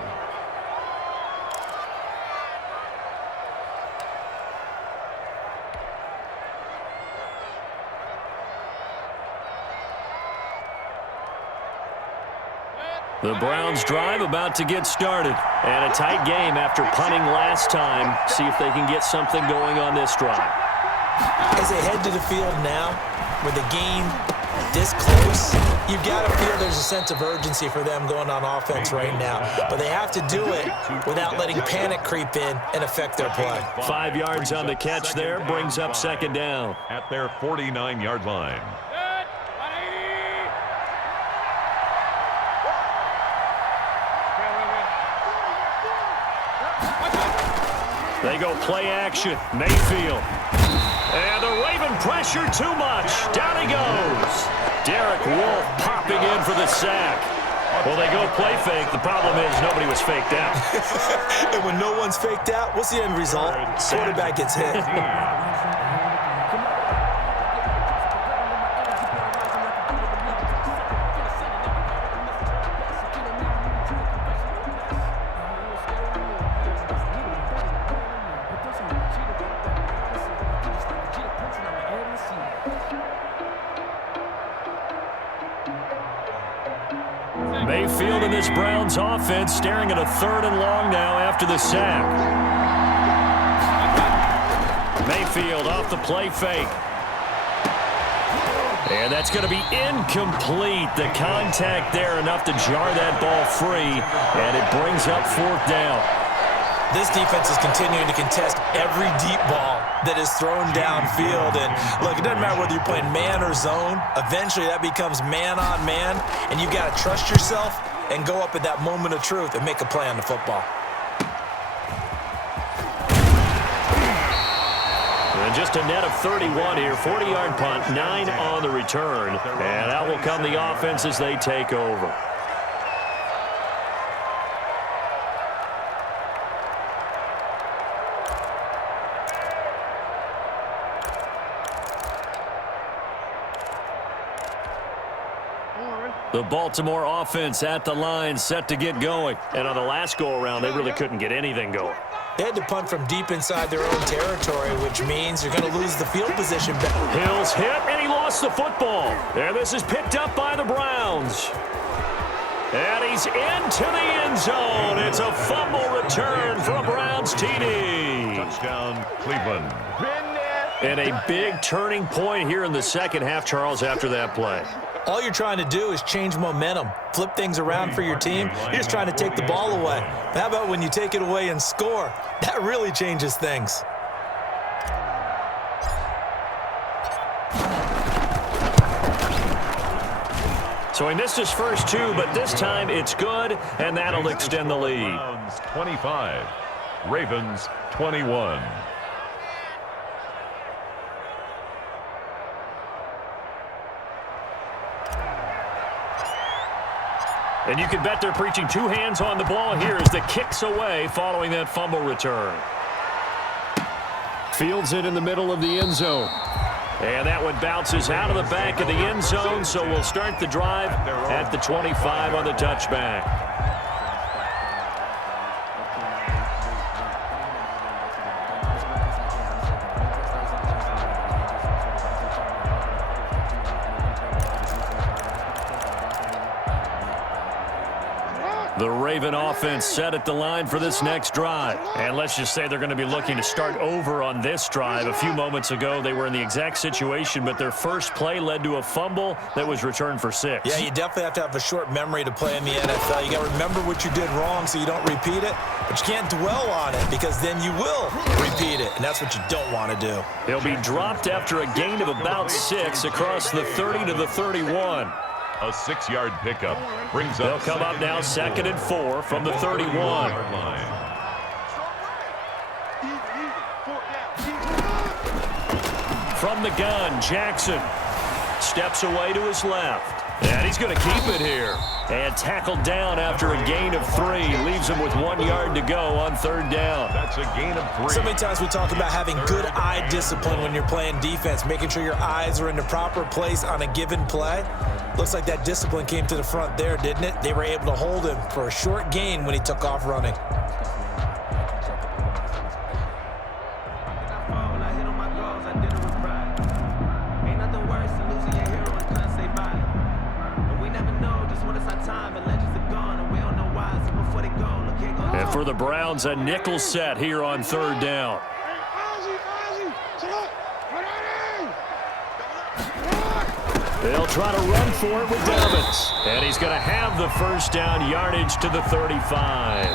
The Browns drive about to get started. And a tight game after punting last time. See if they can get something going on this drive. As they head to the field now, with the game this close, you've got to feel there's a sense of urgency for them going on offense right now. But they have to do it without letting panic creep in and affect their play. 5 yards on the catch there, brings up 2nd down. At their 49-yard line. They go play action. Mayfield. And the Raven pressure too much. Down he goes. Derek Wolfe popping in for the sack. Well, they go play fake. The problem is nobody was faked out. And when no one's faked out, what's the end result? Quarterback gets hit. Mayfield in this Browns offense staring at a 3rd and long now after the sack. Mayfield off the play fake. And that's going to be incomplete. The contact there enough to jar that ball free, and it brings up 4th down. This defense is continuing to contest every deep ball that is thrown downfield. And look, it doesn't matter whether you're playing man or zone. Eventually, that becomes man on man, and you've got to trust yourself and go up at that moment of truth and make a play on the football. And just a net of 31 here, 40-yard punt, 9 on the return. And out will come the offense as they take over. The Baltimore offense at the line, set to get going. And on the last go-around, they really couldn't get anything going. They had to punt from deep inside their own territory, which means you're going to lose the field position. Hill's hit, and he lost the football. And this is picked up by the Browns. And he's into the end zone. It's a fumble return for a Browns TD. Touchdown, Cleveland. And a big turning point here in the second half, Charles, after that play. All you're trying to do is change momentum, flip things around for your team. You're just trying to take the ball away. How about when you take it away and score? That really changes things. So he missed his first 2, but this time it's good, and that'll extend the lead. Browns 25, Ravens 21. And you can bet they're preaching two hands on the ball here as the kick's away following that fumble return. Fields it in the middle of the end zone. And that one bounces out of the back of the end zone, so we'll start the drive at the 25 on the touchback. The Raven offense set at the line for this next drive. And let's just say they're going to be looking to start over on this drive. A few moments ago, they were in the exact situation, but their first play led to a fumble that was returned for 6. Yeah, you definitely have to have a short memory to play in the NFL. You got to remember what you did wrong so you don't repeat it, but you can't dwell on it because then you will repeat it, and that's what you don't want to do. He'll be dropped after a gain of about 6 across the 30 to the 31. A 6-yard pickup brings They'll up. come up now 2nd and 4 from the 31. From the gun, Jackson steps away to his left. And he's going to keep it here. And tackled down after a gain of 3. Leaves him with 1 yard to go on 3rd down. That's a gain of 3. So many times we talk about having good eye discipline when you're playing defense, making sure your eyes are in the proper place on a given play. Looks like that discipline came to the front there, didn't it? They were able to hold him for a short gain when he took off running. And for the Browns, a nickel set here on 3rd down. They'll try to run for it with Dobbins. And he's going to have the first down yardage to the 35.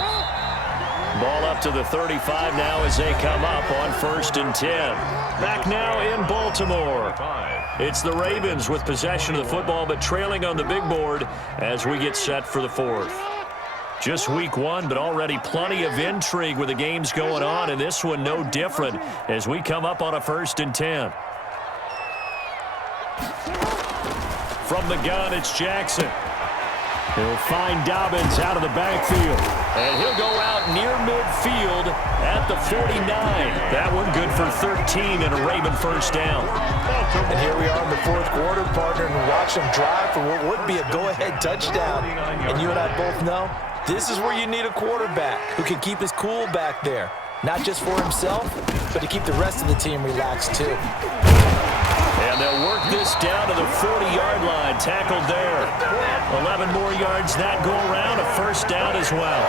Ball up to the 35 now as they come up on 1st and 10. Back now in Baltimore. It's the Ravens with possession of the football, but trailing on the big board as we get set for the 4th. Just week 1, but already plenty of intrigue with the games going on, and this one no different as we come up on a 1st and 10. From the gun, it's Jackson. He'll find Dobbins out of the backfield. And he'll go out near midfield at the 49. That one good for 13 and a Raven first down. And here we are in the 4th quarter, partner, and watch them drive for what would be a go-ahead touchdown. And you and I both know this is where you need a quarterback who can keep his cool back there. Not just for himself, but to keep the rest of the team relaxed too. And they'll work this down to the 40-yard line. Tackled there. 11 more yards that go around. A first down as well.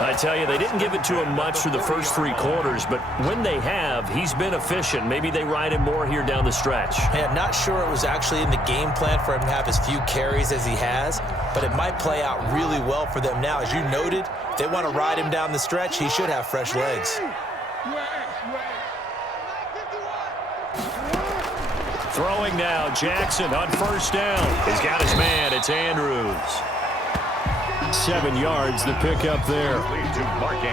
I tell you, they didn't give it to him much through the first 3 quarters, but when they have, he's been efficient. Maybe they ride him more here down the stretch. Hey, I'm not sure it was actually in the game plan for him to have as few carries as he has, but it might play out really well for them now. As you noted, if they want to ride him down the stretch, he should have fresh legs. Throwing now, Jackson on first down. He's got his man. It's Andrews. 7 yards, the pickup there.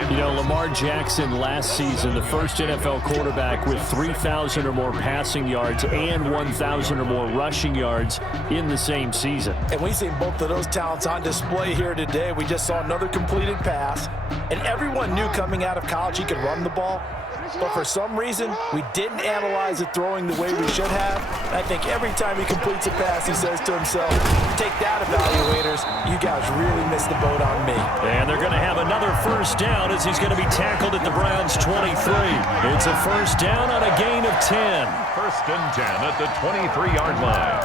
You know, Lamar Jackson last season, the first NFL quarterback with 3,000 or more passing yards and 1,000 or more rushing yards in the same season. And we've seen both of those talents on display here today. We just saw another completed pass. And everyone knew coming out of college he could run the ball. But for some reason, we didn't analyze it throwing the way we should have. And I think every time he completes a pass, he says to himself, take that, evaluators. You guys really missed the boat on me. And they're going to have another first down as he's going to be tackled at the Browns' 23. It's a first down on a gain of 10. 1st and 10 at the 23-yard line.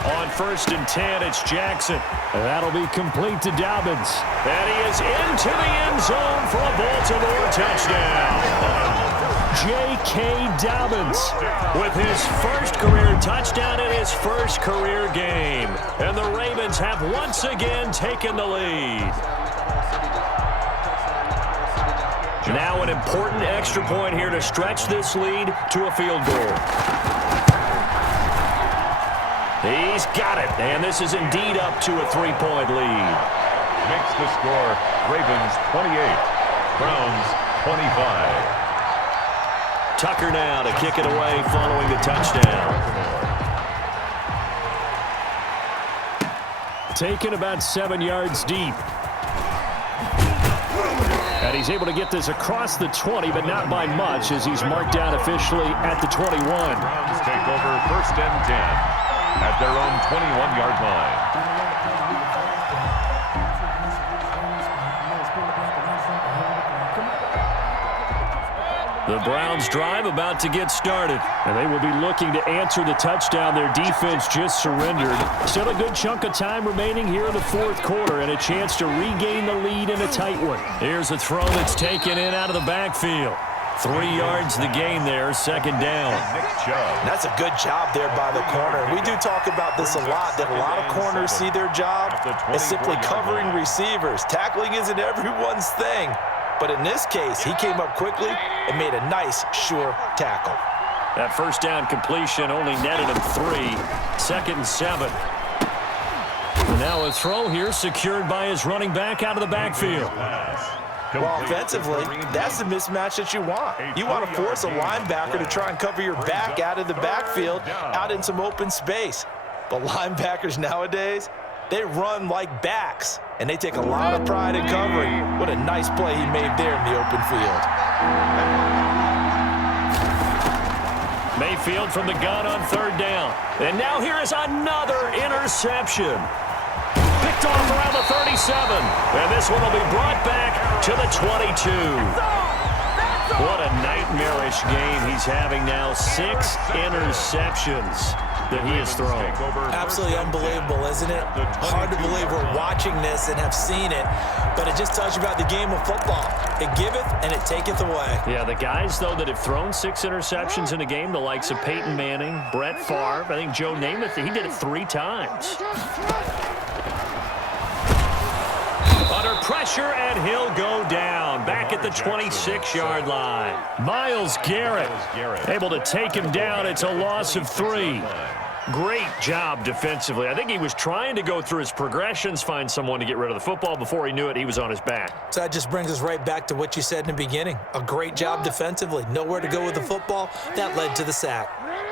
On 1st and 10, it's Jackson. That'll be complete to Dobbins. And he is into the end zone for a Baltimore touchdown. J.K. Dobbins with his first career touchdown in his first career game. And the Ravens have once again taken the lead. Now an important extra point here to stretch this lead to a field goal. He's got it, and this is indeed up to a 3-point lead. Makes the score Ravens 28, Browns 25. Tucker now to kick it away following the touchdown. Taken about 7 yards deep. And he's able to get this across the 20, but not by much as he's marked down officially at the 21. Browns take over 1st and 10 at their own 21-yard line. The Browns drive about to get started, and they will be looking to answer the touchdown their defense just surrendered. Still a good chunk of time remaining here in the 4th quarter and a chance to regain the lead in a tight one. Here's a throw that's taken in out of the backfield. 3 yards the gain there, 2nd down. That's a good job there by the corner. We do talk about this a lot, that a lot of corners see their job as simply covering receivers. Tackling isn't everyone's thing. But in this case, he came up quickly and made a nice, sure tackle. That 1st down completion only netted him 3. 2nd and 7. And now a throw here secured by his running back out of the backfield. Well, offensively, that's the mismatch that you want. You want to force a linebacker to try and cover your back out of the backfield, out in some open space. But linebackers nowadays, they run like backs, and they take a lot of pride in covering. What a nice play he made there in the open field. Mayfield from the gun on 3rd down. And now here is another interception. Picked off around the 37. And this one will be brought back to the 22. What a nightmarish game he's having now. 6 interceptions that he has thrown. Absolutely unbelievable, isn't it? Hard to believe we're watching this and have seen it, but it just tells you about the game of football. It giveth and it taketh away. Yeah, the guys, though, that have thrown 6 interceptions in a game, the likes of Peyton Manning, Brett Favre, I think Joe Namath, he did it 3 times. Under pressure, and he'll go down. Back at the 26-yard line. Myles Garrett able to take him down. It's a loss of 3. Great job defensively. I think he was trying to go through his progressions, find someone to get rid of the football. Before he knew it, he was on his back. So that just brings us right back to what you said in the beginning. A great job defensively. Nowhere to go with the football. That led to the sack.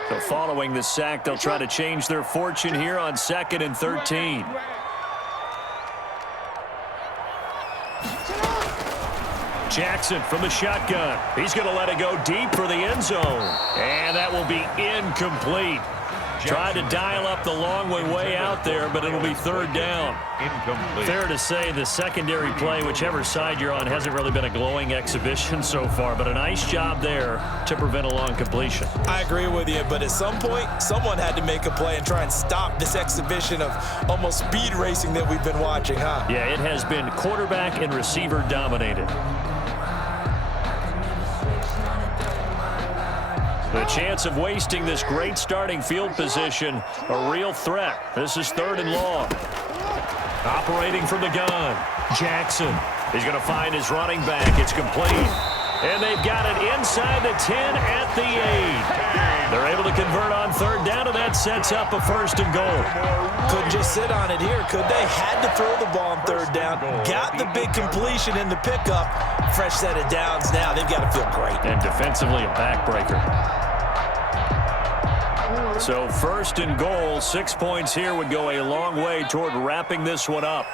So following the sack, they'll try to change their fortune here on 2nd and 13. Jackson from the shotgun. He's going to let it go deep for the end zone. And that will be incomplete. Tried to dial up the long way out there, but it'll be 3rd down. Incomplete. Fair to say the secondary play, whichever side you're on, hasn't really been a glowing exhibition so far, but a nice job there to prevent a long completion. I agree with you, but at some point, someone had to make a play and try and stop this exhibition of almost speed racing that we've been watching, huh? Yeah, it has been quarterback and receiver dominated. The chance of wasting this great starting field position, a real threat. This is 3rd and long. Operating from the gun, Jackson. He's going to find his running back. It's complete. And they've got it inside the 10 at the 8. They're able to convert on 3rd down, and that sets up a 1st and goal. Couldn't just sit on it here, could they? Had to throw the ball on 3rd down. Got the big completion in the pickup. Fresh set of downs now. They've got to feel great. And defensively, a backbreaker. So 1st and goal, 6 points here would go a long way toward wrapping this one up.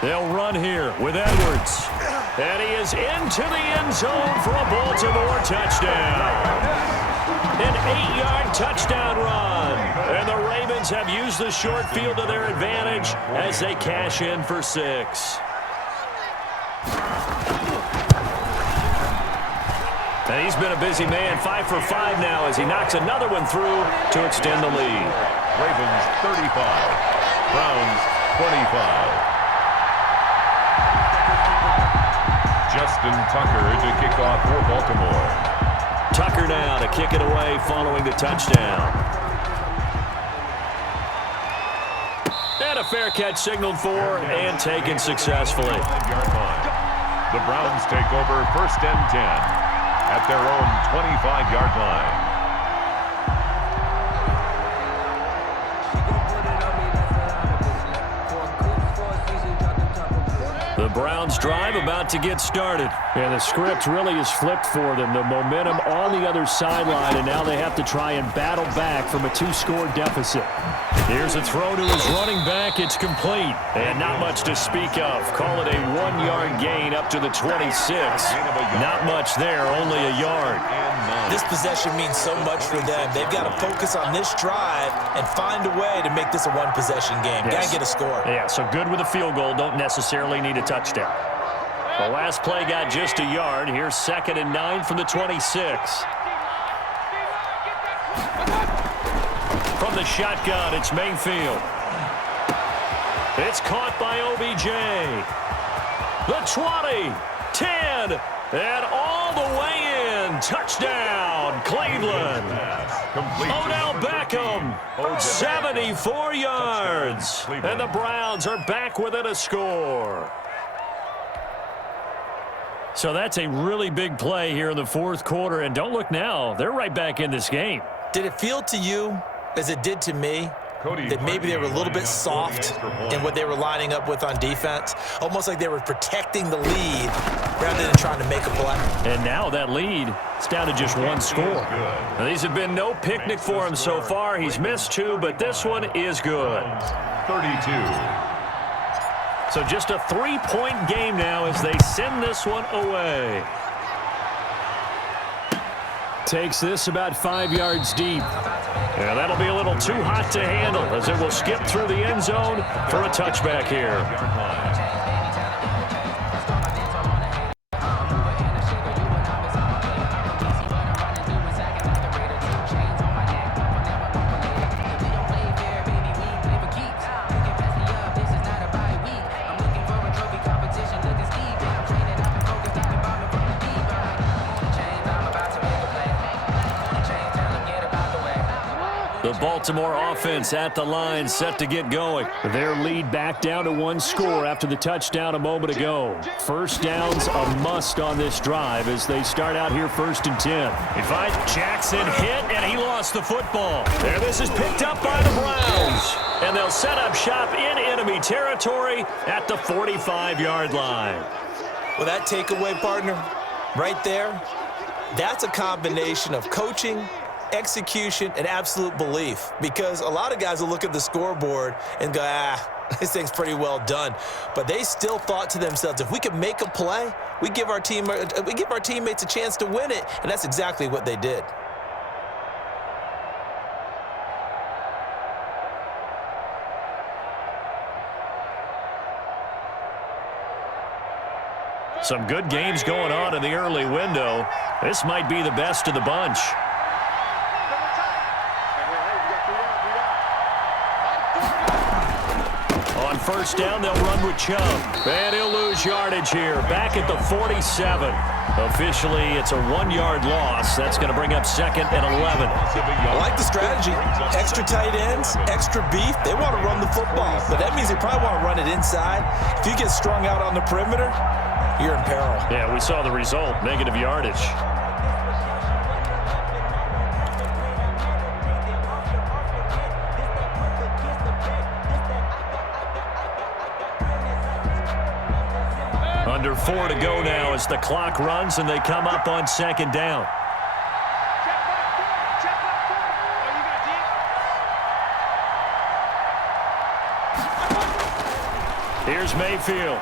They'll run here with Edwards. And he is into the end zone for a Baltimore touchdown. An 8-yard touchdown run. And the Ravens have used the short field to their advantage as they cash in for 6. And he's been a busy man, 5 for 5 now as he knocks another one through to extend the lead. Ravens 35, Browns 25. Justin Tucker to kick off for Baltimore. Tucker now to kick it away following the touchdown. And a fair catch signaled for and taken successfully. The Browns take over 1st and 10 at their own 25-yard line. Browns drive about to get started. And the script really is flipped for them. The momentum on the other sideline, and now they have to try and battle back from a 2-score deficit. Here's a throw to his running back. It's complete. And not much to speak of. Call it a 1-yard gain up to the 26. Not much there, only a yard. This possession means so much for them. They've got to focus on this drive and find a way to make this a one-possession game. Yes. Got to get a score. Yeah, so good with a field goal. Don't necessarily need a touchdown. The last play got just a yard. Here's 2nd and 9 from the 26. From the shotgun, it's Mayfield. It's caught by OBJ. The 20, 10, and all the way in. Touchdown, Cleveland. Odell Beckham, 74 yards. And the Browns are back within a score. So that's a really big play here in the fourth quarter. And don't look now, they're right back in this game. Did it feel to you, as it did to me, that maybe they were a little bit soft in what they were lining up with on defense? Almost like they were protecting the lead rather than trying to make a play. And now that lead is down to just 1 score. Now, these have been no picnic for him so far. He's missed 2, but this one is good. 32. So just a 3-point game now as they send this one away. Takes this about 5 yards deep. And that'll be a little too hot to handle as it will skip through the end zone for a touchback here. The Baltimore offense at the line, set to get going. Their lead back down to 1 score after the touchdown a moment ago. First down's a must on this drive as they start out here 1st and 10. They find Jackson hit, and he lost the football. There, this is picked up by the Browns. And they'll set up shop in enemy territory at the 45-yard line. Well, that takeaway, partner, right there, that's a combination of coaching, execution, and absolute belief, because a lot of guys will look at the scoreboard and go, this thing's pretty well done. But they still thought to themselves, if we can make a play, we give our teammates a chance to win it, and that's exactly what they did. Some good games going on in the early window. This might be the best of the bunch. On first down, they'll run with Chubb. And he'll lose yardage here. Back at the 47. Officially, it's a 1-yard loss. That's going to bring up 2nd and 11. I like the strategy. Extra tight ends, extra beef. They want to run the football, but that means they probably want to run it inside. If you get strung out on the perimeter, you're in peril. Yeah, we saw the result. Negative yardage. Under 4 to go now as the clock runs and they come up on 2nd down. Here's Mayfield.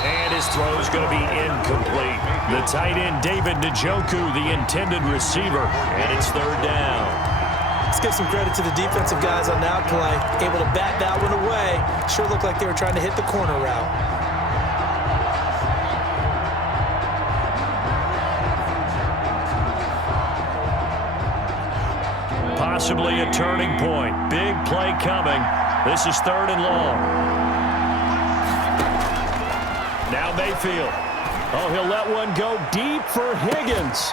And his throw is going to be incomplete. The tight end, David Njoku, the intended receiver. And it's 3rd down. Let's give some credit to the defensive guys on that play. Able to bat that one away. Sure looked like they were trying to hit the corner route. Possibly a turning point. Big play coming. This is 3rd and long. Now Mayfield. Oh, he'll let one go deep for Higgins.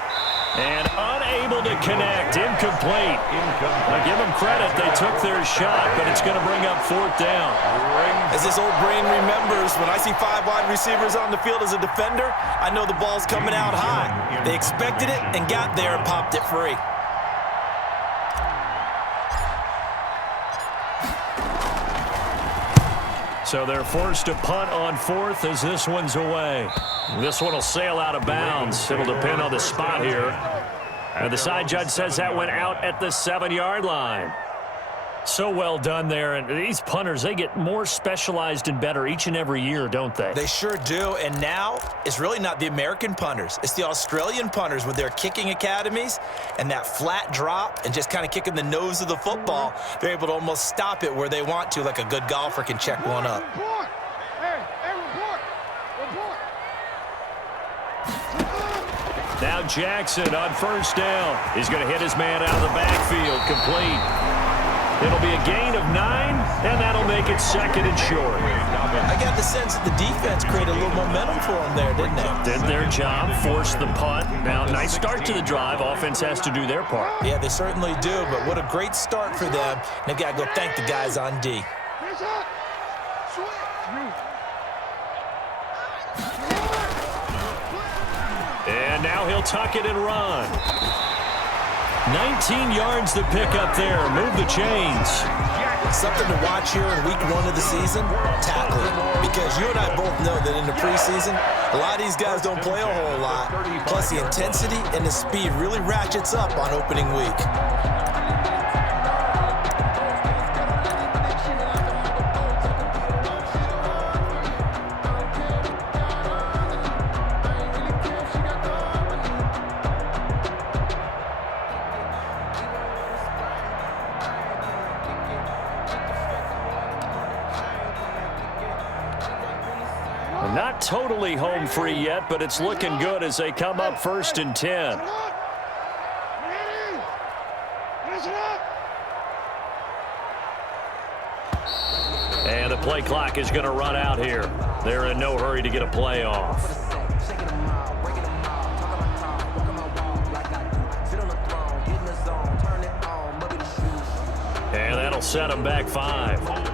And unable to connect. Incomplete. I give them credit. They took their shot, but it's going to bring up 4th down. As this old brain remembers, when I see 5 wide receivers on the field as a defender, I know the ball's coming out high. They expected it and got there and popped it free. So they're forced to punt on 4th as this one's away. This one will sail out of bounds. It'll depend on the spot here. And the side judge says that went out at the 7-yard line. So well done there. And these punters, they get more specialized and better each and every year, don't they? They sure do. And now it's really not the American punters. It's the Australian punters with their kicking academies and that flat drop and just kind of kicking the nose of the football. They're able to almost stop it where they want to, like a good golfer can check one up. Now Jackson on 1st down. He's going to hit his man out of the backfield. Complete. It'll be a gain of 9, and that'll make it 2nd and short. I got the sense that the defense created a little momentum for them there, didn't they? Did their job, forced the punt. Now, nice start to the drive. Offense has to do their part. Yeah, they certainly do, but what a great start for them. They've got to go thank the guys on D. And now he'll tuck it and run. 19 yards to pick up there. Move the chains. Something to watch here in week 1 of the season, tackling. Because you and I both know that in the preseason, a lot of these guys don't play a whole lot. Plus the intensity and the speed really ratchets up on opening week. Not totally home free yet, but it's looking good as they come up 1st and 10. And the play clock is going to run out here. They're in no hurry to get a play off. And that'll set them back 5.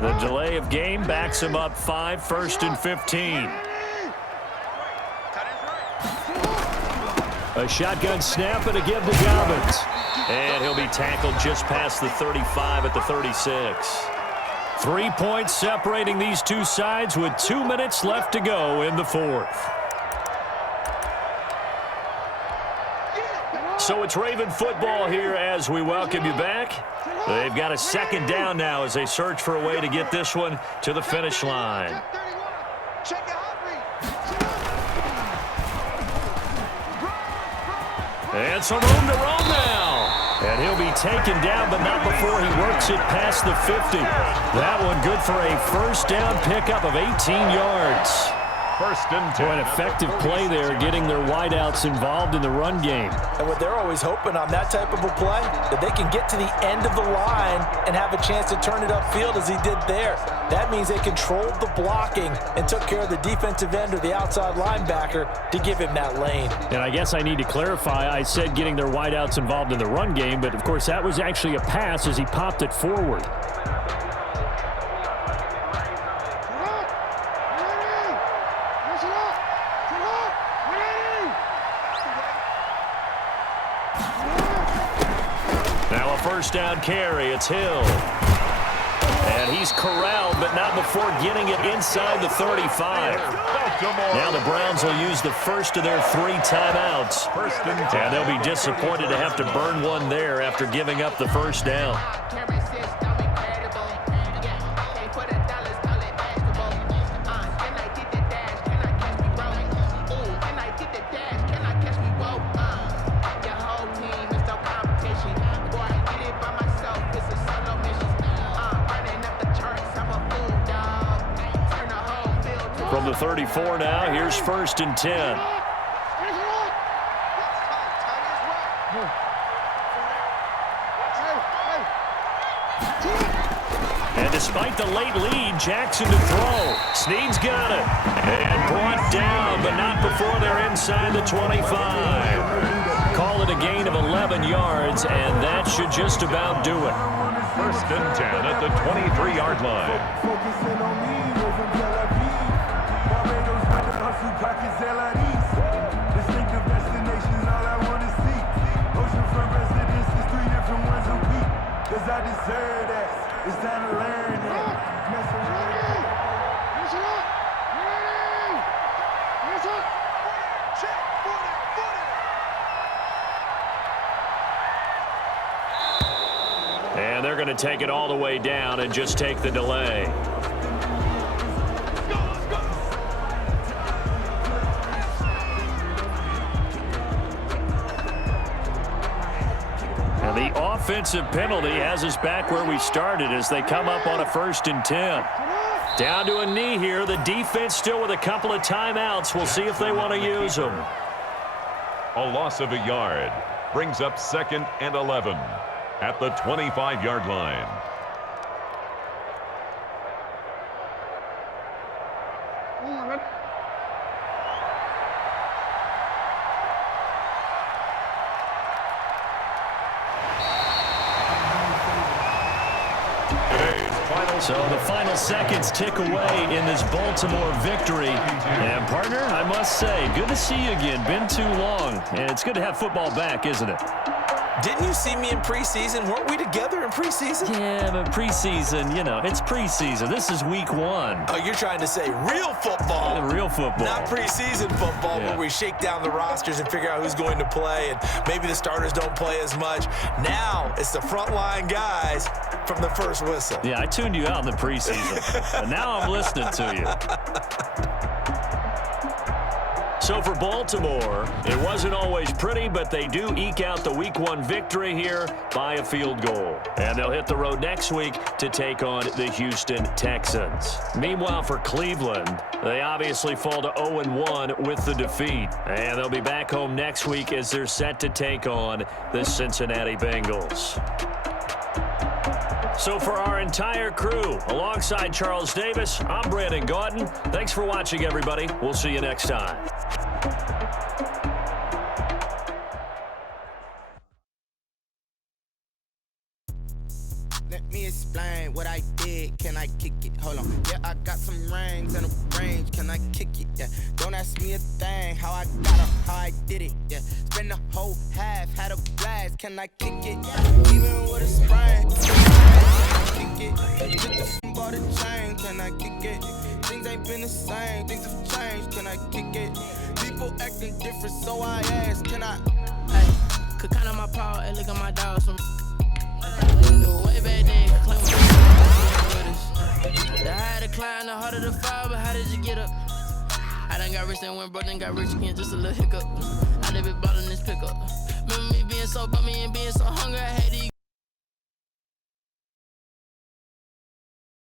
The delay of game backs him up 5, 1st and 15. A shotgun snap and a give to Dobbins. And he'll be tackled just past the 35 at the 36. 3 points separating these two sides with 2 minutes left to go in the 4th. So it's Raven football here as we welcome you back. They've got a 2nd down now as they search for a way to get this one to the finish line. And some room to roam now. And he'll be taken down, but not before he works it past the 50. That one good for a 1st down pickup of 18 yards. 1st and 10. An effective play there, getting their wideouts involved in the run game. And what they're always hoping on that type of a play, that they can get to the end of the line and have a chance to turn it upfield as he did there. That means they controlled the blocking and took care of the defensive end or the outside linebacker to give him that lane. And I guess I need to clarify, I said getting their wideouts involved in the run game, but of course that was actually a pass as he popped it forward. Now a 1st down carry. It's Hill. And he's corralled, but not before getting it inside the 35. Now the Browns will use the first of their 3 timeouts. 1st and 10. And they'll be disappointed to have to burn one there after giving up the 1st down. From the 34 now, here's 1st and 10. And despite the late lead, Jackson to throw. Snead's got it. And brought down, but not before they're inside the 25. Call it a gain of 11 yards, and that should just about do it. 1st and 10 at the 23-yard line. Focusing on me, Raven going to take it all the way down and just take the delay. And the offensive penalty has us back where we started as they come up on a 1st and 10. Down to a knee here. The defense still with a couple of timeouts. We'll see if they want to use them. A loss of a yard brings up 2nd and 11 at the 25-yard line. So the final seconds tick away in this Baltimore victory. And, partner, I must say, good to see you again. Been too long. And it's good to have football back, isn't it? Didn't you see me in preseason? Weren't we together in preseason? Yeah, but preseason, it's preseason. This is week 1. Oh, you're trying to say real football. Real football. Not preseason football where we shake down the rosters and figure out who's going to play, and maybe the starters don't play as much. Now it's the frontline guys from the first whistle. Yeah, I tuned you out in the preseason. But now I'm listening to you. So for Baltimore, it wasn't always pretty, but they do eke out the Week 1 victory here by a field goal. And they'll hit the road next week to take on the Houston Texans. Meanwhile, for Cleveland, they obviously fall to 0-1 with the defeat. And they'll be back home next week as they're set to take on the Cincinnati Bengals. So for our entire crew, alongside Charles Davis, I'm Brandon Gaudin. Thanks for watching, everybody. We'll see you next time. Let me explain what I did. Can I kick it? Hold on. Yeah, I got some rings and a range. Can I kick it? Yeah. Don't ask me a thing. How I got up, how I did it. Yeah. Spend the whole half, had a blast. Can I kick it? Even with a sprain. Kick it. Took the bought a chain. Can I kick it? Things ain't been the same. Things have changed. Can I kick it? People acting different, so I ask. Can I? Hey, could count on my power and look at my dogs from. Way back then, claim with us. The higher the climb, the harder the fall, but how did you get up? I done got rich and went broke, then got rich again, just a little hiccup. I done been ballin' this pickup. Remember me being so bummy and being so hungry, I had to eat.